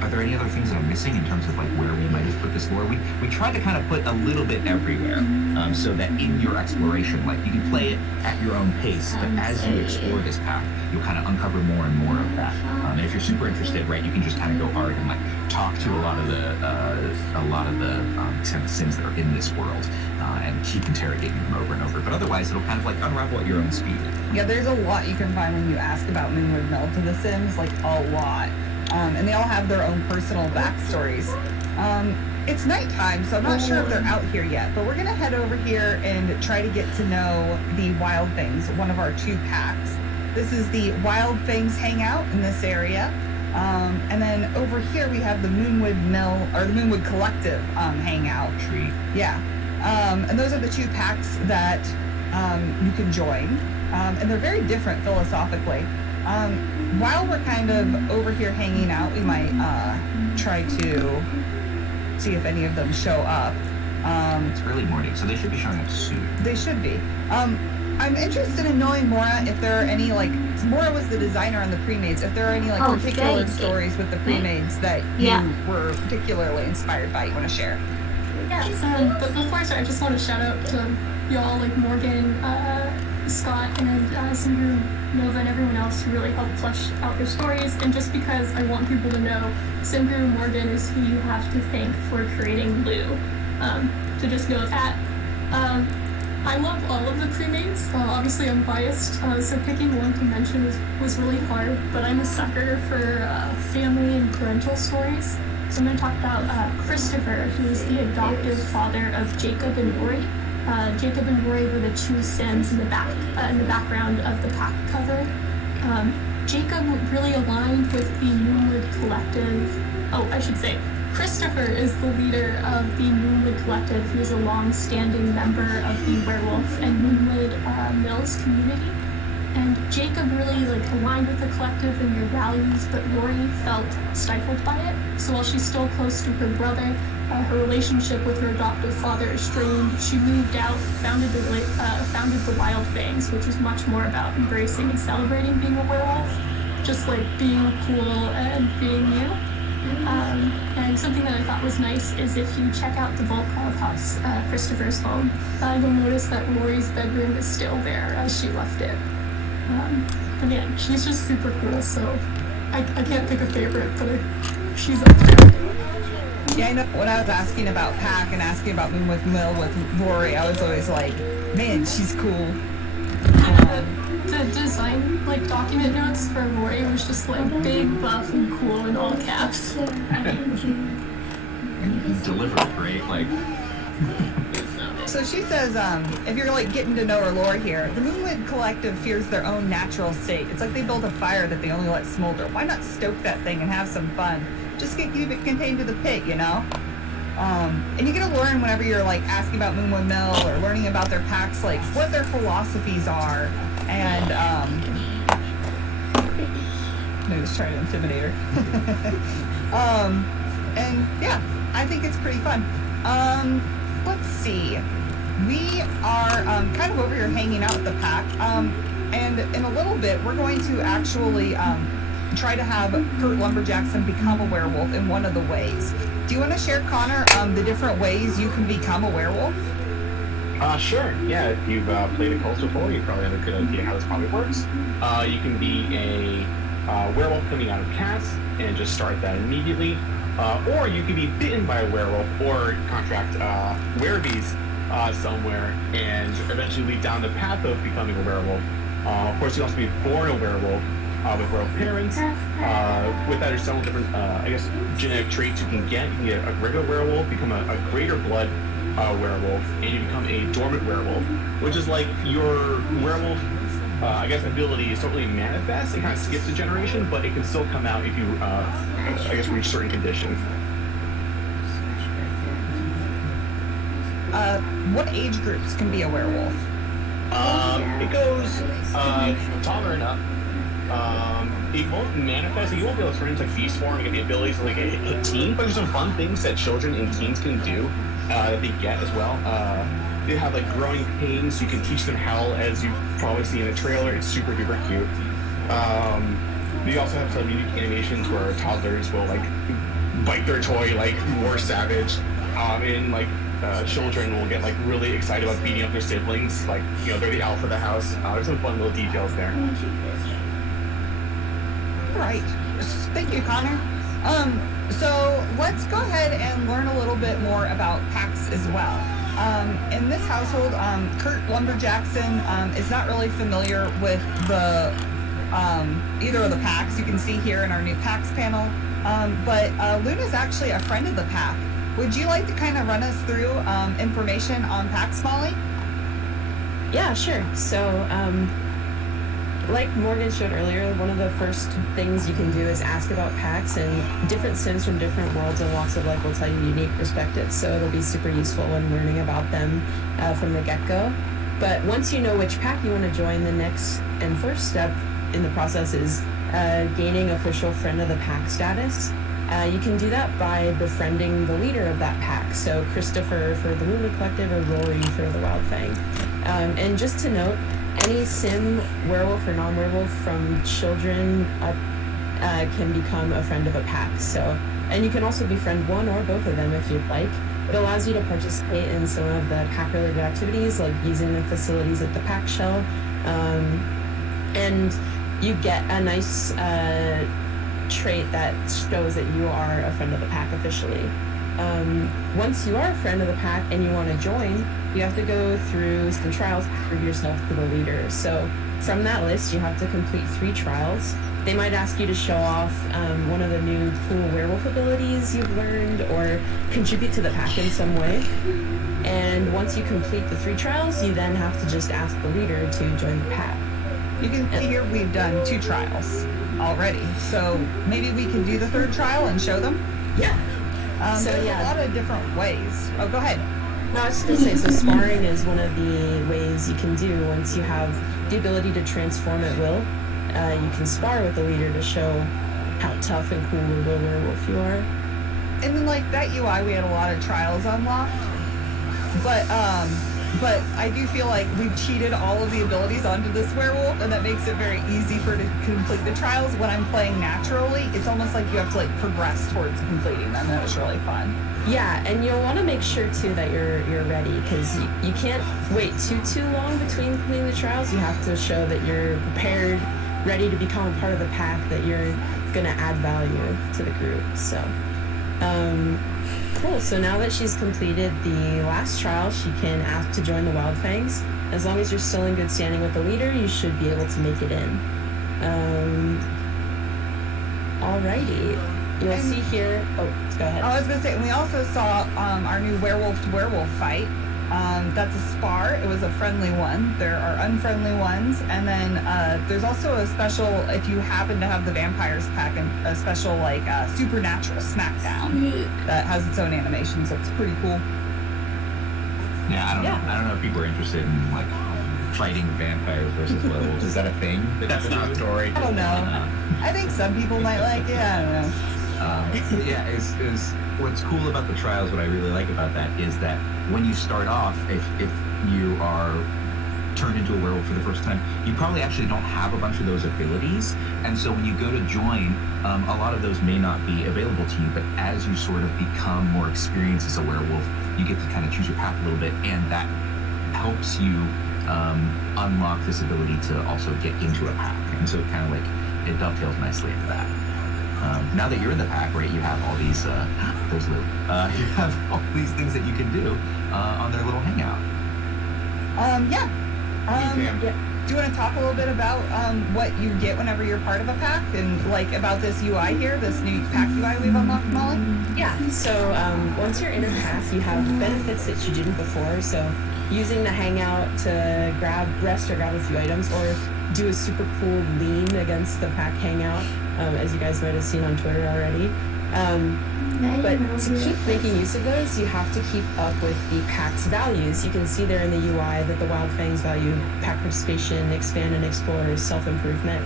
Are there any other things that I'm missing in terms of like where we might have put this lore? We tried to kind of put a little bit everywhere, so that in your exploration, like you can play it at your own pace, but as you explore this path, you'll kind of uncover more and more of that. And if you're super interested, right, you can just kind of go hard and like talk to a lot of the Sims that are in this world, and keep interrogating them over and over. But otherwise, it'll kind of like unravel at your own speed. Yeah, there's a lot you can find when you ask about Moonwood Mill to the Sims, like a lot. And they all have their own personal backstories. It's nighttime, so I'm not sure if they're out here yet, but we're gonna head over here and try to get to know the Wild Things, one of our 2 packs. This is the Wild Things hangout in this area. And then over here we have the Moonwood Mill, or the Moonwood Collective hangout. Treat. Yeah. And those are the 2 packs that you can join. And they're very different philosophically. While we're kind of over here hanging out, we might try to see if any of them show up. It's early morning, so they should be showing up soon. They should be. I'm interested in knowing, Maura, if there are any, like, Maura was the designer on the pre-mades, if there are any, like, particular stories with the pre-mades that you were particularly inspired by you want to share. Yeah, but before I start, I just want to shout out to y'all, like Morgan, Scott, and Sindhu, Nova, and everyone else who really helped flesh out their stories. And just because I want people to know, Sindhu Morgan is who you have to thank for creating Lou. To just know that. I love all of the pre-mates. Obviously, I'm biased, so picking one to mention was really hard, but I'm a sucker for family and parental stories. So I'm going to talk about Christopher, who is the adoptive father of Jacob and Rory. Jacob and Rory were the 2 Sims in the background of the pack cover. Jacob really aligned with the Moonwood Collective. Oh, I should say, Christopher is the leader of the Moonwood Collective, who is a long-standing member of the Werewolf and Moonwood Mills community. And Jacob really aligned with the collective and their values, but Rory felt stifled by it. So while she's still close to her brother, her relationship with her adoptive father is strained. She moved out, founded the Wild Things, which is much more about embracing and celebrating being a werewolf, just like being cool and being you. And something that I thought was nice is if you check out the Volkov house, Christopher's home, you'll notice that Rory's bedroom is still there as she left it. And yeah, she's just super cool, so I can't pick a favorite, but she's up there. Yeah, I know when I was asking about Pack and asking about Moonwood Mill with Rory, I was always like, man, she's cool. The design, document notes for Rory was just, big, buff, and cool in all caps. and deliver it, right? Like, So she says, if you're like getting to know her lore here, the Moonwood Collective fears their own natural state. It's like they build a fire that they only let smolder. Why not stoke that thing and have some fun? Just keep it contained to the pit, you know? And you get to learn whenever you're like asking about Moonwood Mill or learning about their packs, like what their philosophies are. And maybe just trying to intimidate her. And yeah, I think it's pretty fun. Let's see. We are kind of over here hanging out with the pack. And in a little bit, we're going to actually try to have Kurt Lumberjackson become a werewolf in one of the ways. Do you want to share, Connor, the different ways you can become a werewolf? Sure. Yeah, if you've played a cult before, you probably have a good idea how this probably works. You can be a werewolf coming out of cats and just start that immediately. Or you can be bitten by a werewolf or contract werebees somewhere and eventually lead down the path of becoming a werewolf. Of course, you can also be born a werewolf with werewolf parents. With that, there's several different, genetic traits you can get. You can get a regular werewolf, become a greater blood werewolf, and you become a dormant werewolf, which is like your werewolf, abilities don't really manifest. It kind of skips a generation, but it can still come out if you, reach certain conditions. What age groups can be a werewolf? It goes taller and up. It won't manifest. You won't be able to turn into beast form and get the abilities of like a teen, but there's some fun things that children and teens can do that they get as well. They have like growing pains. You can teach them howl, as you probably see in the trailer. It's super duper cute. They also have some unique animations where toddlers will like bite their toy like more savage, and like children will get like really excited about beating up their siblings. Like, you know, they're the alpha of the house. There's some fun little details there. All right. Thank you, Connor. So let's go ahead and learn a little bit more about packs as well. In this household, Kurt Lumberjackson is not really familiar with the either of the packs. You can see here in our new packs panel. But Luna's actually a friend of the pack. Would you like to kind of run us through information on packs, Molly? Yeah, sure. So, like Morgan showed earlier, one of the first things you can do is ask about packs, and different sims from different worlds and walks of life will tell you unique perspectives, so it'll be super useful when learning about them from the get-go. But once you know which pack you want to join, the next and first step in the process is gaining official friend of the pack status. You can do that by befriending the leader of that pack, so Christopher for the Moonwood Collective or Rory for the Wildfang. And just to note, any sim, werewolf or non-werewolf from children up can become a friend of a pack. So, and you can also befriend one or both of them if you'd like. It allows you to participate in some of the pack-related activities, like using the facilities at the pack shell, and you get a nice trait that shows that you are a friend of the pack officially. Once you are a friend of the pack and you want to join, you have to go through some trials to prove yourself to the leader. So from that list, you have to complete 3 trials. They might ask you to show off one of the new cool werewolf abilities you've learned or contribute to the pack in some way. And once you complete the 3 trials, you then have to just ask the leader to join the pack. You can see here we've done 2 trials already, so maybe we can do the 3rd trial and show them? Yeah. So there's a lot of different ways. Oh, go ahead. No, I was just going to say, so sparring is one of the ways you can do once you have the ability to transform at will. You can spar with the leader to show how tough and cool of a werewolf you are. And then like that UI, we had a lot of trials unlocked. But I do feel like we've cheated all of the abilities onto this werewolf, and that makes it very easy for to complete the trials. When I'm playing naturally, it's almost like you have to like progress towards completing them. That was really fun. Yeah, and you'll want to make sure too that you're ready, because you can't wait too long between completing the trials. You have to show that you're prepared, ready to become a part of the pack, that you're gonna add value to the group. So, cool. So now that she's completed the last trial, she can ask to join the Wildfangs. As long as you're still in good standing with the leader, you should be able to make it in. Alrighty. you'll And- see here. Oh, go ahead. I was gonna say, and we also saw our new werewolf to werewolf fight. That's a spar. It was a friendly one. There are unfriendly ones, and then there's also a special, if you happen to have the vampires pack, and a special like supernatural smackdown that has its own animation, so it's pretty cool. Yeah, I don't know. I don't know if people are interested in like fighting vampires versus werewolves. Is that a thing? That's not a story. I don't know. I think some people might like it. I don't know. But yeah, is what's cool about the trials, what I really like about that is that when you start off, if you are turned into a werewolf for the first time, you probably actually don't have a bunch of those abilities, and so when you go to join, a lot of those may not be available to you, but as you sort of become more experienced as a werewolf, you get to kind of choose your path a little bit, and that helps you unlock this ability to also get into a pack, and so it kind of like it dovetails nicely into that. Now that you're in the pack, right, you have all these, there's Lou, you have all these things that you can do on their little hangout. Yeah. Yeah. Do you want to talk a little bit about what you get whenever you're part of a pack, and like about this UI here, this new pack UI we've unlocked, Molly? Yeah, so once you're in a pack, you have benefits that you didn't before. So using the hangout to rest or grab a few items, or do a super cool lean against the pack hangout, as you guys might have seen on Twitter already. But to keep making use of those, you have to keep up with the pack's values. You can see there in the UI that the Wild Fangs value pack participation, expand and explore, self-improvement.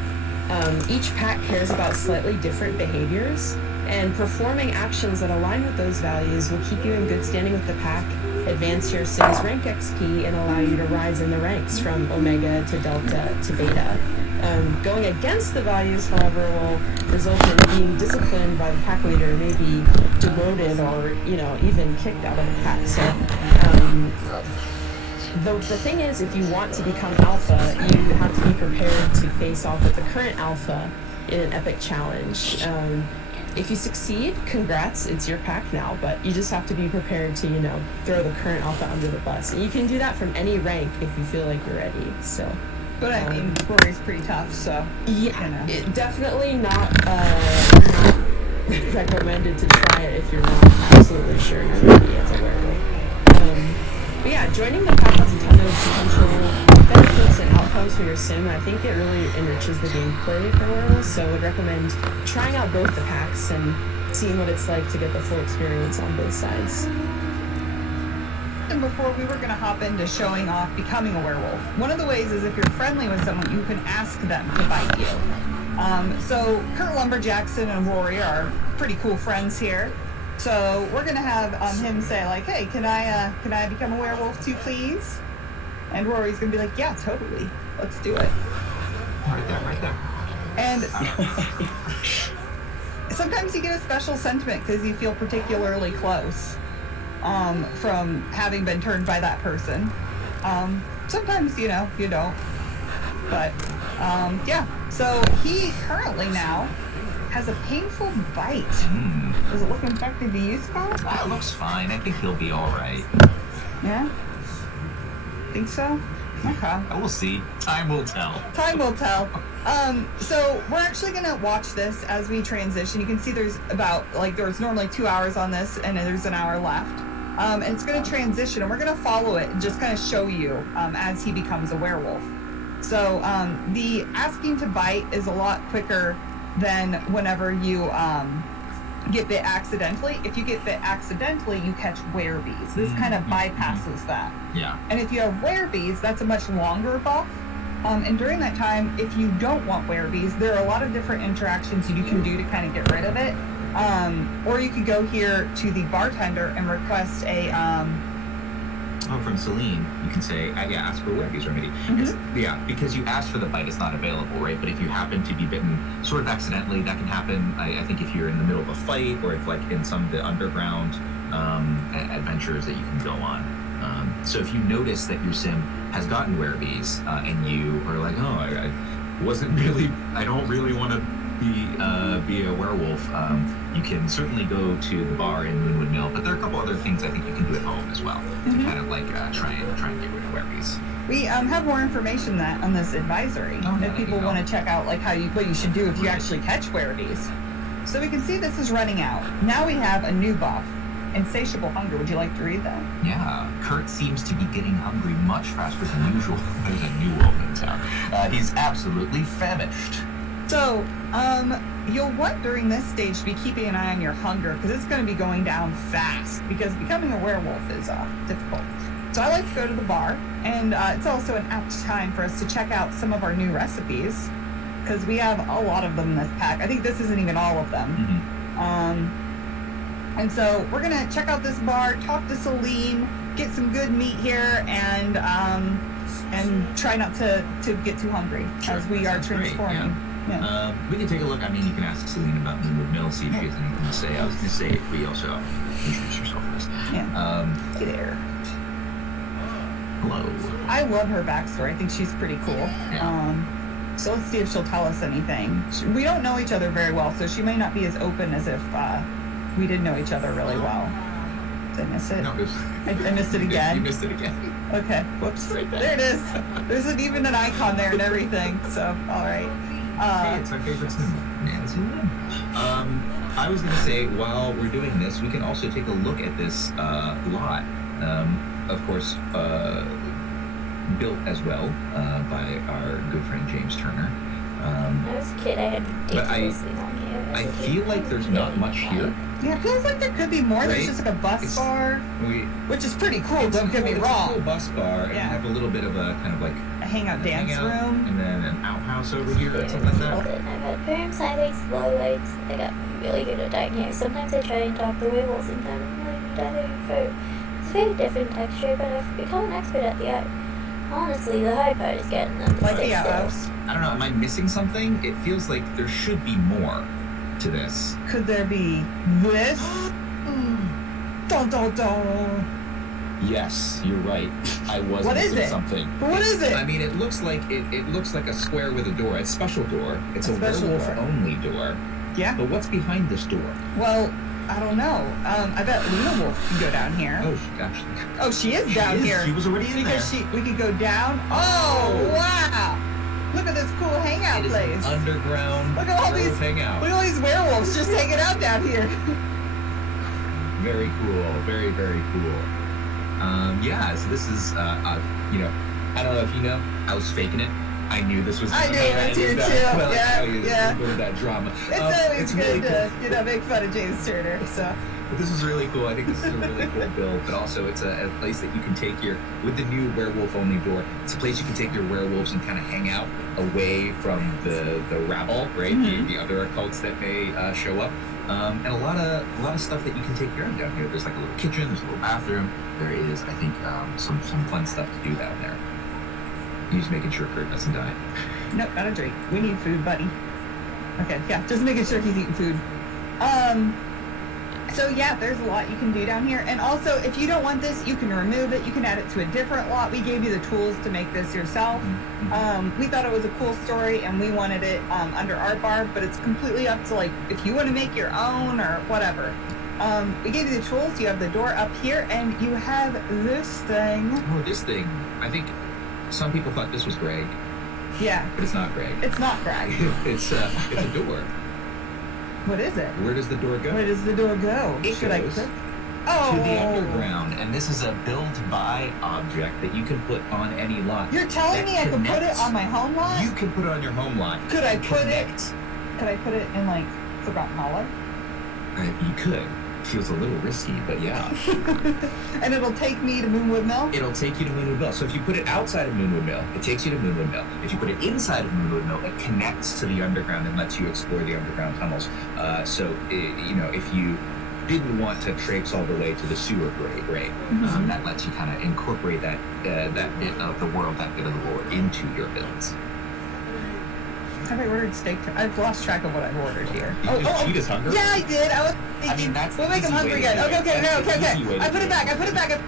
Each pack cares about slightly different behaviors, and performing actions that align with those values will keep you in good standing with the pack, advance your Sim's rank XP, and allow you to rise in the ranks from Omega to Delta to Beta. Going against the values, however, will result in being disciplined by the pack leader, maybe demoted or, even kicked out of the pack. So, the thing is, if you want to become alpha, you have to be prepared to face off with the current alpha in an epic challenge. If you succeed, congrats, it's your pack now, but you just have to be prepared to, throw the current alpha under the bus. And you can do that from any rank if you feel like you're ready, so... But I mean, Rory's pretty tough, so... Yeah, it definitely not recommended to try it if you're not absolutely sure you're ready as a werewolf. But yeah, joining the pack has a ton of potential benefits and outcomes for your sim. I think it really enriches the gameplay for werewolves, so I would recommend trying out both the packs and seeing what it's like to get the full experience on both sides. And before we were going to hop into showing off becoming a werewolf, one of the ways is if you're friendly with someone, you can ask them to bite you. So Kurt Lumberjackson and Rory are pretty cool friends here. So we're going to have him say like, hey, can I become a werewolf too, please? And Rory's going to be like, yeah, totally. Let's do it. Right there. And sometimes you get a special sentiment because you feel particularly close. From having been turned by that person. Sometimes, you don't. But, yeah. So he currently now has a painful bite. Does it look infected to you, Scott? It looks fine. I think he'll be alright. Yeah? Think so? Okay. We'll see. Time will tell. Time will tell. So we're actually going to watch this as we transition. You can see there's there's normally 2 hours on this, and there's an hour left. And it's going to transition, and we're going to follow it and just kind of show you as he becomes a werewolf. So the asking to bite is a lot quicker than whenever you get bit accidentally. If you get bit accidentally, you catch werebees. This kind of bypasses that. Yeah. And if you have werebees, that's a much longer buff. And during that time, if you don't want werebees, there are a lot of different interactions you can do to kind of get rid of it. Or you could go here to the bartender and request a from Celine, you can say, ask for werebees remedy. Because you asked for the bite, it's not available, right? But if you happen to be bitten sort of accidentally, that can happen. I think if you're in the middle of a fight, or if like in some of the underground adventures that you can go on. So if you notice that your sim has gotten werebees, and you are like, I don't really want to be a werewolf, you can certainly go to the bar in Moonwood Mill, but there are a couple other things I think you can do at home as well to kind of like try and get rid of werebees. We have more information on this advisory if people want to check out like what you should do if you actually catch werebees. So we can see this is running out. Now we have a new buff, Insatiable Hunger. Would you like to read that? Yeah, Kurt seems to be getting hungry much faster than usual. There's a new wolf in town. He's absolutely famished. So, you'll want during this stage to be keeping an eye on your hunger because it's going to be going down fast because becoming a werewolf is difficult. So I like to go to the bar, and it's also an apt time for us to check out some of our new recipes because we have a lot of them in this pack. I think this isn't even all of them. Mm-hmm. And so we're going to check out this bar, talk to Salim, get some good meat here, and try not to get too hungry as we are transforming. Yeah. We can take a look. I mean, you can ask Celine about Moonwood Mill, see if she has anything to say. I was going to say if we also introduce yourself first. Yeah. Hey there. Hello. I love her backstory. I think she's pretty cool. Yeah. So let's see if she'll tell us anything. We don't know each other very well, so she may not be as open as if we did know each other really well. Did I miss it? No, I missed it again. You missed it again. Okay. Whoops. Right there. There it is. There's even an icon there and everything. So, all right. Hey, it's our favorite symbol. Nancy Lynn. I was going to say, while we're doing this, we can also take a look at this lot. Of course, built as well by our good friend James Turner. When I was a kid, I had But ridiculously long hair. I feel like there's not much here. Yeah, it feels like there could be more. There's Right? just like a bus bar, which is pretty cool. Don't get me It's a wrong. cool bus bar, and Yeah. have a little bit of a kind of like A hangout dance hangout, room. and then an outhouse over here, or something like that. I've had perms, high legs, low legs. I got really good at dyeing hair. Sometimes I try and talk the werewolves in town and let me dye their fur. It's a very different texture, but I've become an expert at the art. Honestly, the hard part is getting them to Like stay the still. outhouse. I don't know. Am I missing something? It feels like there should be more to this. Could there be this? Dun, dun, dun. Yes, you're right. I was What is missing it? something. What is it? I mean, it looks like it looks like a square with a door. It's a special door. It's A a special werewolf door. only door. Yeah. But what's behind this door? Well, I don't know. I bet Luna Wolf can go down here. Oh gosh. Oh, she is down here. She was already in Because there. we could go down. Oh, wow! Look at this cool hangout It is place. an underground Look at all these- werewolf hangout. Look at all these werewolves just hanging out down here. Very cool. Very, very cool. Yeah, so this is, you know, I don't know if you know, I was faking it. I knew this was I knew it was here too. Well, Yeah, a little yeah. bit of that drama. It's always really good cool. to, make fun of James Turner. So, But this is really cool. I think this is a really cool build, but also it's a place that you can take with the new werewolf only door, it's a place you can take your werewolves and kind of hang out away from the rabble, right? Mhm. The other occults that may show up. And a lot of stuff that you can take care of down here. There's like a little kitchen, there's a little bathroom. There is, I think, some fun stuff to do down there. He's making sure Kurt doesn't die. nope, not a drink. We need food, buddy. Okay, yeah, just making sure he's eating food. So yeah, there's a lot you can do down here. And also, if you don't want this, you can remove it. You can add it to a different lot. We gave you the tools to make this yourself. We thought it was a cool story, and we wanted it under our bar, but it's completely up to, like, if you want to make your own or whatever. We gave you the tools. You have the door up here, and you have this thing. Oh, this thing. I think some people thought this was Greg, Yeah, but it's not Greg. it's not Greg. It's a door. What is it? Where does the door go? Where does the door go? It Should I goes click? Oh, To the underground, and this is a build-by object that you can put on any lot. You're telling that me I can put it connects. on my home lot? You can put it on your home lot. Could I put it? Connect. Could I put it in, like, Forgotten Hollow? You could. Feels a little risky, but yeah. And it'll take me to Moonwood Mill? It'll take you to Moonwood Mill. So if you put it outside of Moonwood Mill, it takes you to Moonwood Mill. If you put it inside of Moonwood Mill, it connects to the underground and lets you explore the underground tunnels. You know, if you didn't want to traipse all the way to the sewer grade, right? That lets you kind of incorporate that bit of the world, that bit of the lore into your builds. Have I ordered steak? I've lost track of what I've ordered here. You just cheat us hunger? Yeah, I did. I was thinking, that's we'll the make him easy hungry way to again. do Okay, it. okay, That's the okay. easy way to I put do it back. I put it back.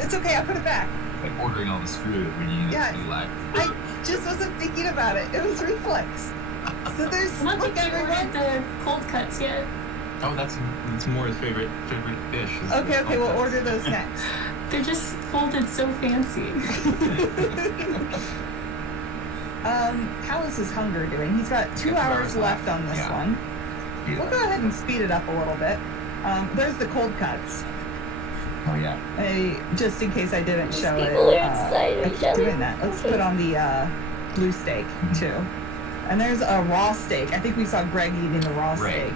It's okay. I put it back. Like ordering all this food when you Yeah. be like, I just wasn't thinking about it. It was reflex. So there's I don't look, think I everyone. ordered the cold cuts yet. oh, that's Moore's favorite dish. is Okay, the okay, we'll cold cuts. order those next. They're just folded so fancy. How is his hunger doing? He's got 2 2 hours hours left left, on this yeah. one. speed it We'll up. go ahead and speed it up a little bit. There's the cold cuts. Oh yeah. Just in case I didn't show it. People are excited I each keep other. doing that. Let's Okay. put on the blue steak too. And there's a raw steak. I think we saw Greg eating the raw Right. steak.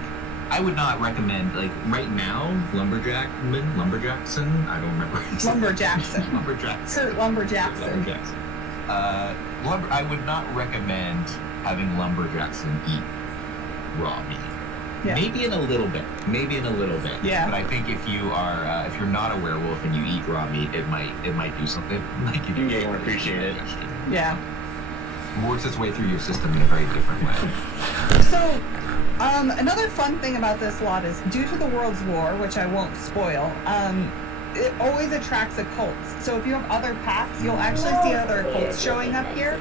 I would not recommend, like, right now, Lumberjackson, I don't remember. Lumberjackson. Lumberjackson. Kurt Lumberjackson. Lumberjackson. I would not recommend having Lumberjackson eat raw meat. Yeah. Maybe in a little bit. Yeah. But I think if you are, if you're not a werewolf and you eat raw meat, it might do something. It might give you Yeah, you won't appreciate it. Yeah. Works its way through your system in a very different way. So, another fun thing about this lot is, due to the world's lore, which I won't spoil, it always attracts occults. So if you have other packs, you'll actually see other occults showing up here.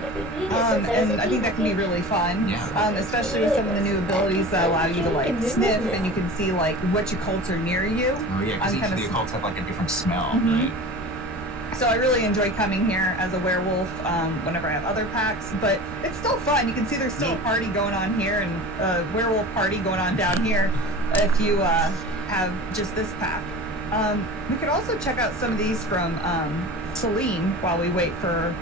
And I think that can be really fun. Yeah. Especially with some of the new abilities that allow you to, like, sniff, and you can see, like, which occults are near you. Oh yeah, because I'm each of kinda the occults have like a different smell, Mhm. right? So I really enjoy coming here as a werewolf whenever I have other packs, but it's still fun. You can see there's still a party going on here, and a werewolf party going on down here if you have just this pack. We could also check out some of these from Celine while we wait for...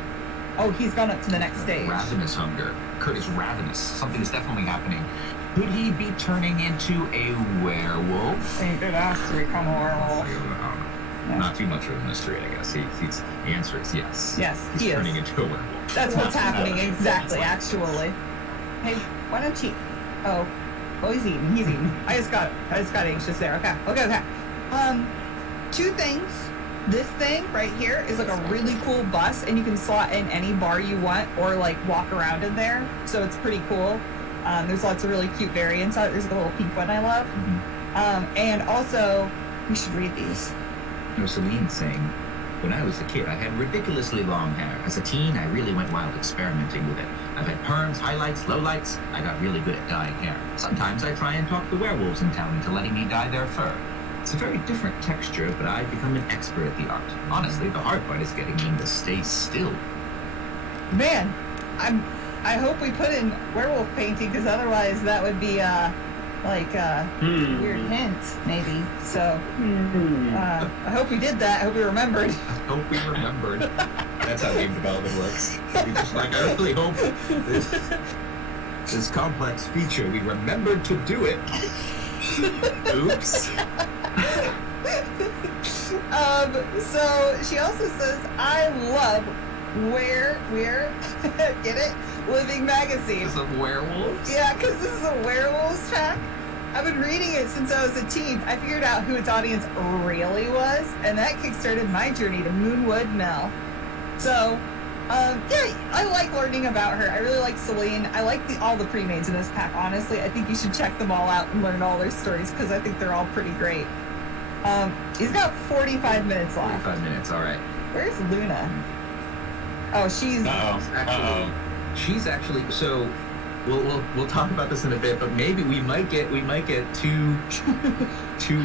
Oh, he's gone up to the next stage. Ravenous hunger. Kurt is ravenous. Something is definitely happening. Could he be turning into a werewolf? He could ask to become a werewolf. Yeah. Not too much of a mystery, I guess. The answer is yes. Yes, He's he is. turning into a werewolf. That's what's happening, exactly, actually. Hey, why don't you... Oh, he's eating. I just got anxious there. Okay. Two things. This thing right here is like a really cool bus, and you can slot in any bar you want or like walk around in there. So it's pretty cool. There's lots of really cute variants. There's a little pink one I love. Mm-hmm. And also, we should read these. No, Celine's saying, when I was a kid, I had ridiculously long hair. As a teen, I really went wild experimenting with it. I've had perms, highlights, lowlights. I got really good at dyeing hair. Sometimes I try and talk the werewolves in town into letting me dye their fur. It's a very different texture, but I've become an expert at the art. Honestly, the hard part is getting them to stay still. Man, I hope we put in werewolf painting, because otherwise that would be weird hint, maybe. So I hope we did that. I hope we remembered. I hope we remembered. That's how game development works. We just I really hope this complex feature, we remembered to do it. Oops. So she also says, I love where get it? Living Magazine. Is it werewolves? Yeah, because this is a werewolves pack. I've been reading it since I was a teen. I figured out who its audience really was, and that kickstarted my journey to Moonwood Mill. So, yeah, I like learning about her. I really like Celine. I like all the pre-mades in this pack, honestly. I think you should check them all out and learn all their stories, because I think they're all pretty great. He's got 45 minutes left. 45 minutes, alright. Where's Luna? Oh, she's... She's actually so we'll talk about this in a bit, but maybe we might get two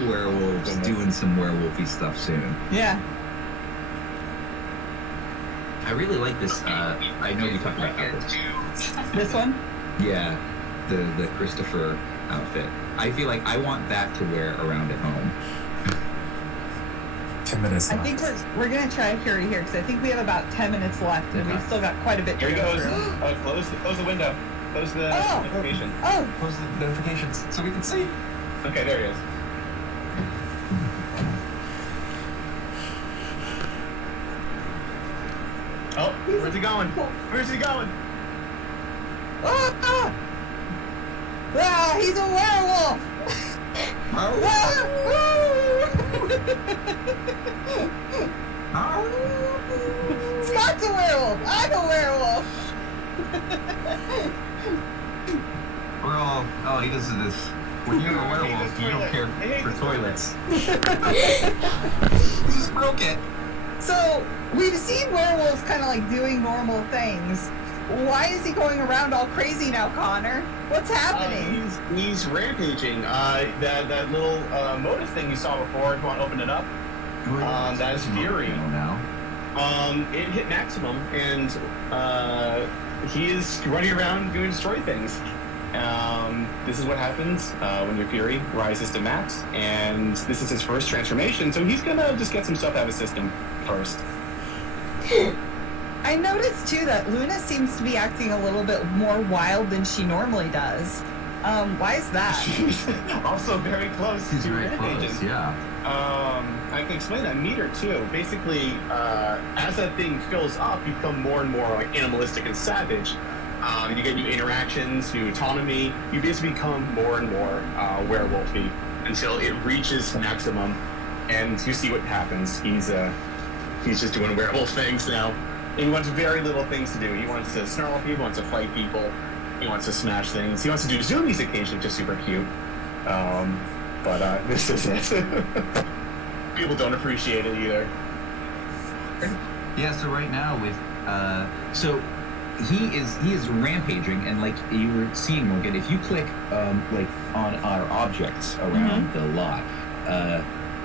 werewolves doing some werewolfy stuff soon. Yeah. I really like this. I know we talked about this. This one? Yeah, the Christopher outfit. I feel like I want that to wear around at home. 10 minutes I left. think we're gonna try Fury here, because I think we have about 10 minutes left, and we've still got quite a bit to Here he go goes. through. Close the window. Close the notification. Oh! Close the notifications so we can see. Okay, there he is. Oh, where's he going? Where's he going? Ah! He's a werewolf! Scott's a werewolf! I'm a werewolf! We're all he does this. When you're a werewolf, you don't care for toilets. Just broke it. So, we've seen werewolves kind of like doing normal things. Why is he going around all crazy now, Connor? What's happening? He's rampaging. That little motive thing you saw before, if you want to open it up, that is Fury. Now. It hit maximum, and he is running around doing destroy things. This is what happens when your fury rises to max, and this is his first transformation, so he's gonna just get some stuff out of his system first. I noticed too that Luna seems to be acting a little bit more wild than she normally does. Why is that? She's also very close He's to very rampaging. close, yeah. I can explain that meter too. Basically, as that thing fills up, you become more and more like animalistic and savage. You get new interactions, new autonomy. You basically become more and more werewolfy until it reaches maximum, and you see what happens. He's just doing werewolf things now. And he wants very little things to do. He wants to snarl people, wants to fight people, he wants to smash things. He wants to do zoomies occasionally, which is super cute. But this is it. People don't appreciate it either. Yeah, so right now with so he is rampaging, and like you were seeing, Morgan, if you click like on our objects around the lot,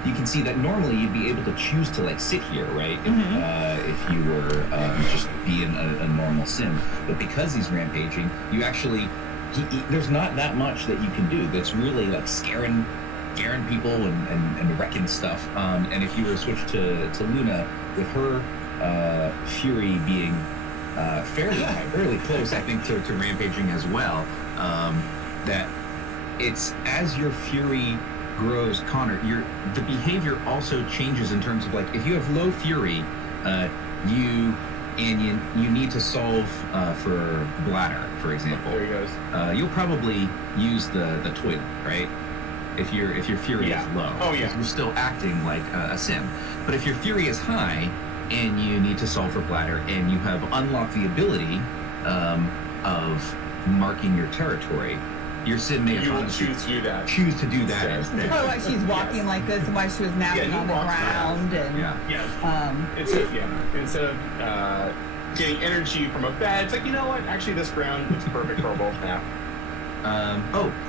you can see that normally you'd be able to choose to like sit here, right? If you were just being a normal sim, but because he's rampaging, you actually there's not that much that you can do that's really like scaring people and wrecking stuff. And if you were to switch to Luna with her fury being fairly close, I think, to rampaging as well, that it's as your fury grows, Connor, the behavior also changes in terms of like if you have low fury, you need to solve for bladder, for example. There he goes. You'll probably use the toilet, right? If your fury is low, oh yeah, you're still acting like a sim. But if your fury is high and you need to solve for bladder, and you have unlocked the ability of marking your territory, your sim may you will choose to do that. Choose to do that. It's probably why she's walking like this and why she was napping on the ground. And instead of getting energy from a bed, it's like, you know what? Actually, this ground looks perfect for a wolf nap.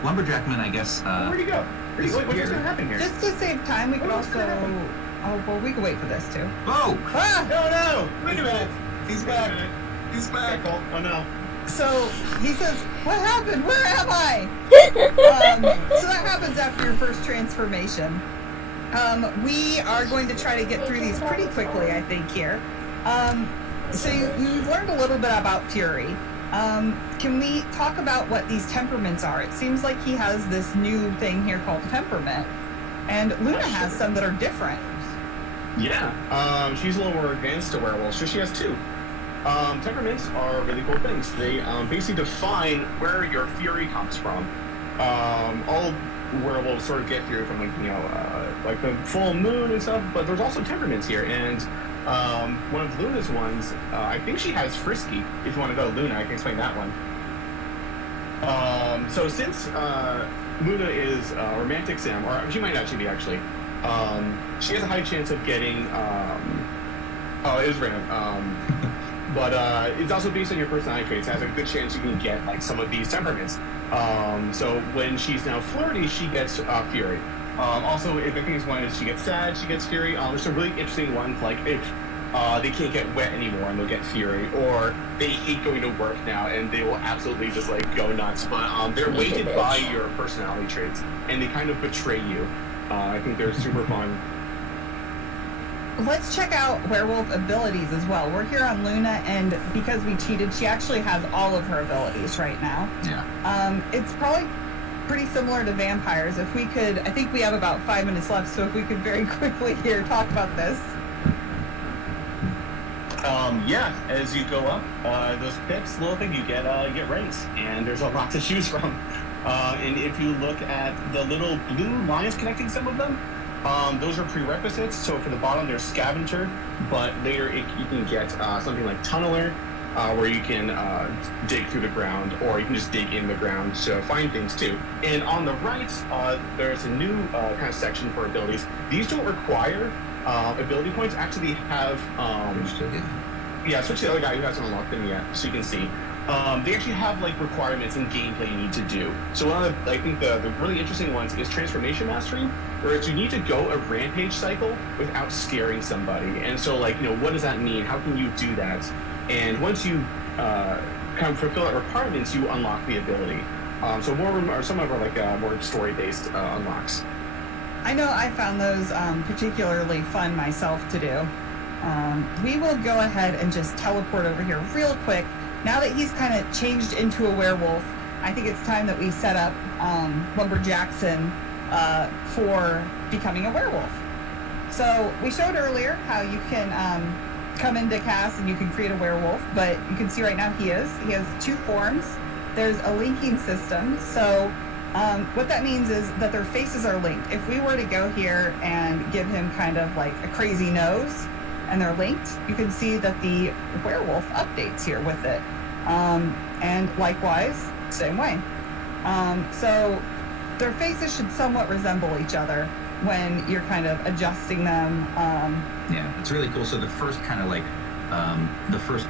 Lumberjackman, I guess. Where'd he go? What's going to happen here? Just to save time, we could also. Oh, well, we could wait for this too. Oh! Ah! No! Wait a minute! He's back! He's back! Oh no. So he says, "What happened? Where am I?" So that happens after your first transformation. We are going to try to get through these pretty quickly, I think, here. So you've learned a little bit about Fury. Can we talk about what these temperaments are? It seems like he has this new thing here called temperament, and Luna has some that are different. Yeah, she's a little more advanced to werewolves, so she has two. Temperaments are really cool things. They basically define where your fury comes from. All werewolves sort of get fury from like the full moon and stuff, but there's also temperaments here, and one of Luna's ones, I think she has Frisky. If you want to go Luna, I can explain that one. So since Luna is a romantic sim, or she might actually be she has a high chance of getting it is random. But it's also based on your personality traits. It has a good chance you can get like some of these temperaments. So when she's now flirty, she gets fury. Also, the thing is, one is she gets sad, she gets fury. There's some really interesting ones, like if they can't get wet anymore and they'll get fury, or they hate going to work now and they will absolutely just like go nuts. But they're weighted by your personality traits, and they kind of betray you. I think they're super fun. Let's check out werewolf abilities as well. We're here on Luna, and because we cheated, she actually has all of her abilities right now. Yeah. It's probably pretty similar to vampires. If we could, I think we have about 5 minutes left, so if we could very quickly here talk about this. As you go up, those pips, little thing, you get ranks, and there's a lot to choose from. And if you look at the little blue lines connecting some of them, those are prerequisites. So for the bottom, there's scavenger, but later you can get something like tunneler, where you can dig through the ground, or you can just dig in the ground to find things too. And on the right, there's a new kind of section for abilities. These don't require ability points. Actually have switch to the other guy who hasn't unlocked them yet, so you can see. They actually have like requirements and gameplay you need to do. So one of I think the really interesting ones is transformation mastery, where you need to go a rampage cycle without scaring somebody. And so what does that mean? How can you do that? And once you kind of fulfill that requirements, you unlock the ability. So more of them are some of them are like more story-based unlocks. I know I found those particularly fun myself to do. We will go ahead and just teleport over here real quick. Now that he's kind of changed into a werewolf, I think it's time that we set up Lumberjackson for becoming a werewolf. So we showed earlier how you can come into cast and you can create a werewolf, but you can see right now he has 2 forms. There's a linking system, so what that means is that their faces are linked. If we were to go here and give him kind of like a crazy nose and they're linked, you can see that the werewolf updates here with it. And likewise, same way. So their faces should somewhat resemble each other when you're kind of adjusting them. Yeah, it's really cool. So the first kind of like the first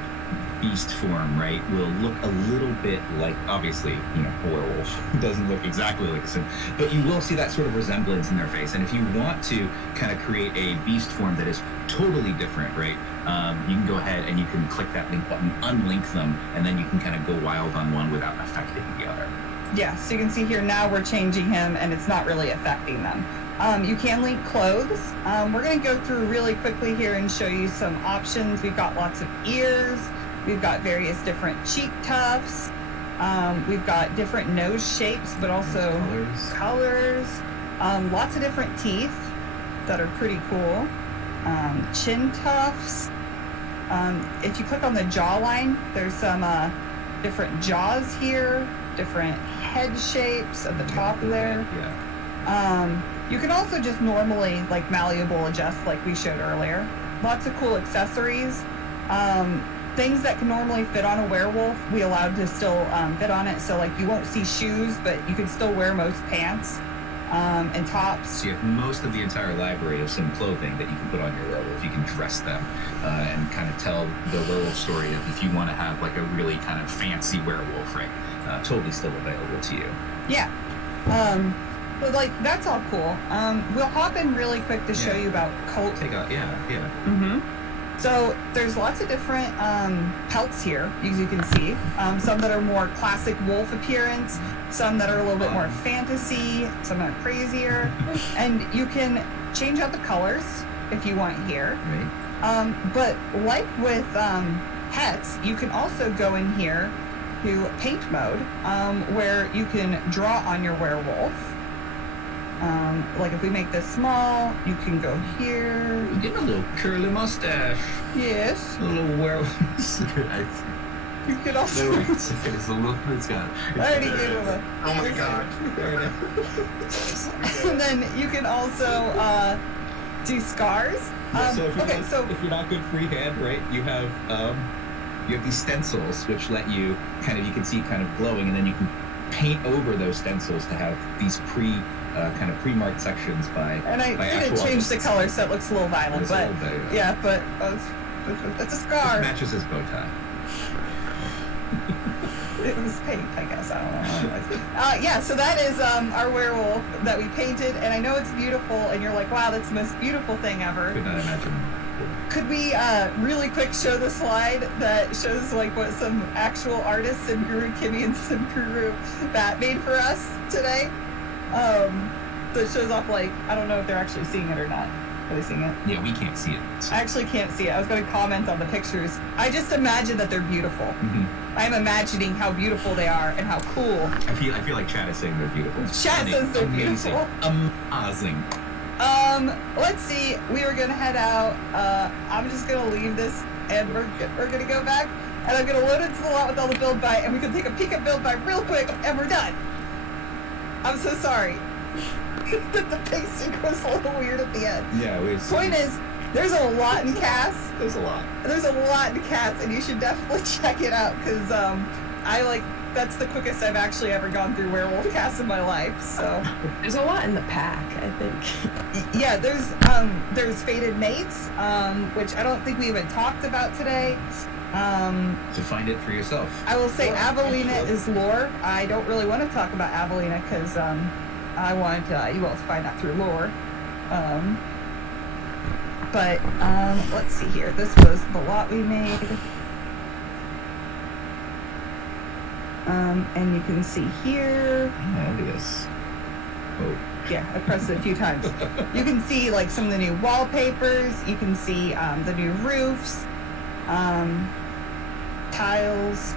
beast form, right, will look a little bit like, obviously, a werewolf doesn't look exactly like a sim, but you will see that sort of resemblance in their face. And if you want to kind of create a beast form that is totally different, right, you can go ahead and you can click that link button, unlink them, and then you can kind of go wild on one without affecting the other. Yeah, so you can see here now we're changing him and it's not really affecting them. You can link clothes. We're going to go through really quickly here and show you some options. We've got lots of ears. We've got various different cheek tufts. We've got different nose shapes, but also colors. Lots of different teeth that are pretty cool. Chin tufts. If you click on the jawline, there's some different jaws here, different head shapes at the top there. Yeah. You can also just normally like malleable adjust like we showed earlier. Lots of cool accessories. Things that can normally fit on a werewolf, we allowed to still fit on it. So like you won't see shoes, but you can still wear most pants and tops. So you have most of the entire library of sim clothing that you can put on your werewolf. You can dress them and kind of tell the werewolf story of if you want to have like a really kind of fancy werewolf, right? Totally still available to you. Yeah. But like that's all cool. We'll hop in really quick to show you about cult. Yeah. Mm-hmm. So there's lots of different pelts here, as you can see. Some that are more classic wolf appearance, some that are a little bit more fantasy, some that are crazier. And you can change out the colors if you want here. Right. But like with pets, you can also go in here to paint mode, where you can draw on your werewolf. Like if we make this small, you can go here. You get a little curly mustache. Yes. A little werewolf. You could also. It's a little. It's got. I already gave him a. Oh my god. And then you can also do scars. So if okay, so if you're not good freehand, right, you have these stencils which let you you can see kind of glowing, and then you can paint over those stencils to have these kind of pre-marked sections by. And I didn't change the color, so it looks a little violent, but yeah, but it's a scar. It matches his bow tie. It was paint, I guess. I don't know what it was. Yeah, so that is our werewolf that we painted, and I know it's beautiful, and you're like, wow, that's the most beautiful thing ever. Could not imagine. Could we really quick show the slide that shows like what some actual artists and Guru Kimmy and some Guru Bat made for us today? That shows off like, I don't know if they're actually seeing it or not. Are they seeing it? Yeah, we can't see it. I actually can't see it. I was going to comment on the pictures. I just imagine that they're beautiful. Mm-hmm. I'm imagining how beautiful they are and how cool. I feel like Chad is saying they're beautiful. Chad says they're beautiful. Amazing. Let's see. We were gonna head out. I'm just gonna leave this, and we're gonna go back, and I'm gonna load into the lot with all the build by, and we can take a peek at build by real quick, and we're done. I'm so sorry that the pacing was a little weird at the end. Yeah, Point is, there's a lot in cast. There's a lot. There's a lot in cast, and you should definitely check it out because that's the quickest I've actually ever gone through werewolf cast in my life. So there's a lot in the pack, I think. Yeah, there's Fated Mates, which I don't think we even talked about today. To find it for yourself. I will say Avelina is lore. I don't really want to talk about Avelina because I want you all to find out through lore. But let's see here. This was the lot we made. And you can see here. Obvious. Oh. Yeah, I pressed it a few times. You can see like some of the new wallpapers. You can see the new roofs, tiles,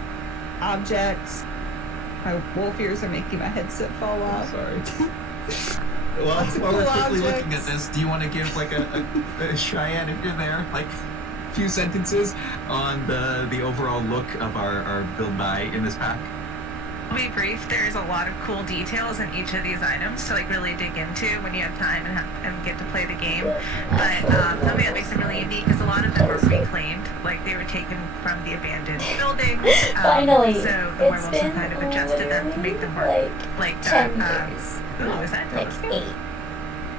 objects. My wolf ears are making my headset fall off. Sorry. Well, Lots of while we're cool quickly looking at objects. this, do you want to give like a Cheyenne, if you're there, like a few sentences on the overall look of our build buy in this pack? I'll be brief. There's a lot of cool details in each of these items to like really dig into when you have time and get to play the game. But something that makes them really unique is a lot of them were reclaimed, like they were taken from the abandoned buildings. Finally, so the it's werewolves have been kind of adjusted them to make them work like 10 that. years. What was that? Like Telescope? 8.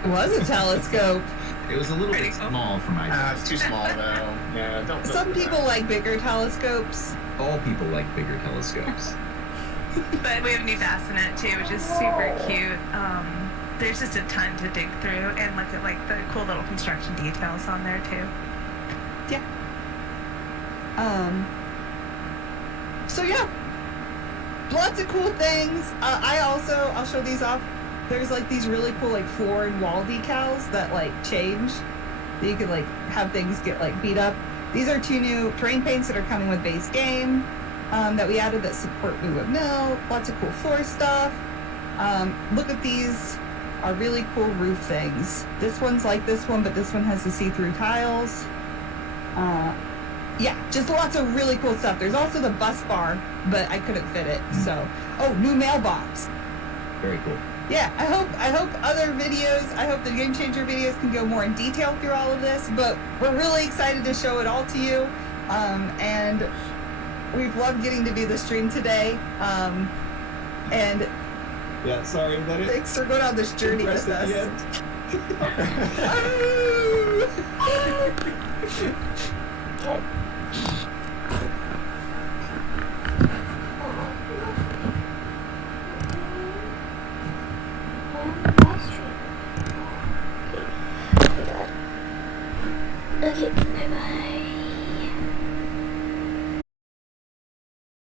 It was a telescope. It was a little Pretty bit cool. small for my taste. It's too small though. Yeah, don't. Some people like bigger telescopes. All people like bigger telescopes. But we have a new bassinet too, which is super cute. There's just a ton to dig through and look at like the cool little construction details on there too. Yeah. So yeah, lots of cool things. I'll show these off. There's like these really cool like floor and wall decals that like change. That you could like have things get like beat up. These are 2 new terrain paints that are coming with base game that we added that support Bluewood Mill. Lots of cool floor stuff. Look at these are really cool roof things. This one's like this one, but this one has the see-through tiles. Yeah, just lots of really cool stuff. There's also the bus bar, but I couldn't fit it. So, new mailbox. Very cool. Yeah, I hope other videos, I hope the Game Changer videos can go more in detail through all of this, but we're really excited to show it all to you. And we've loved getting to do the stream today. And Yeah, sorry, that it. thanks for going on this journey with us. At the end. Okay.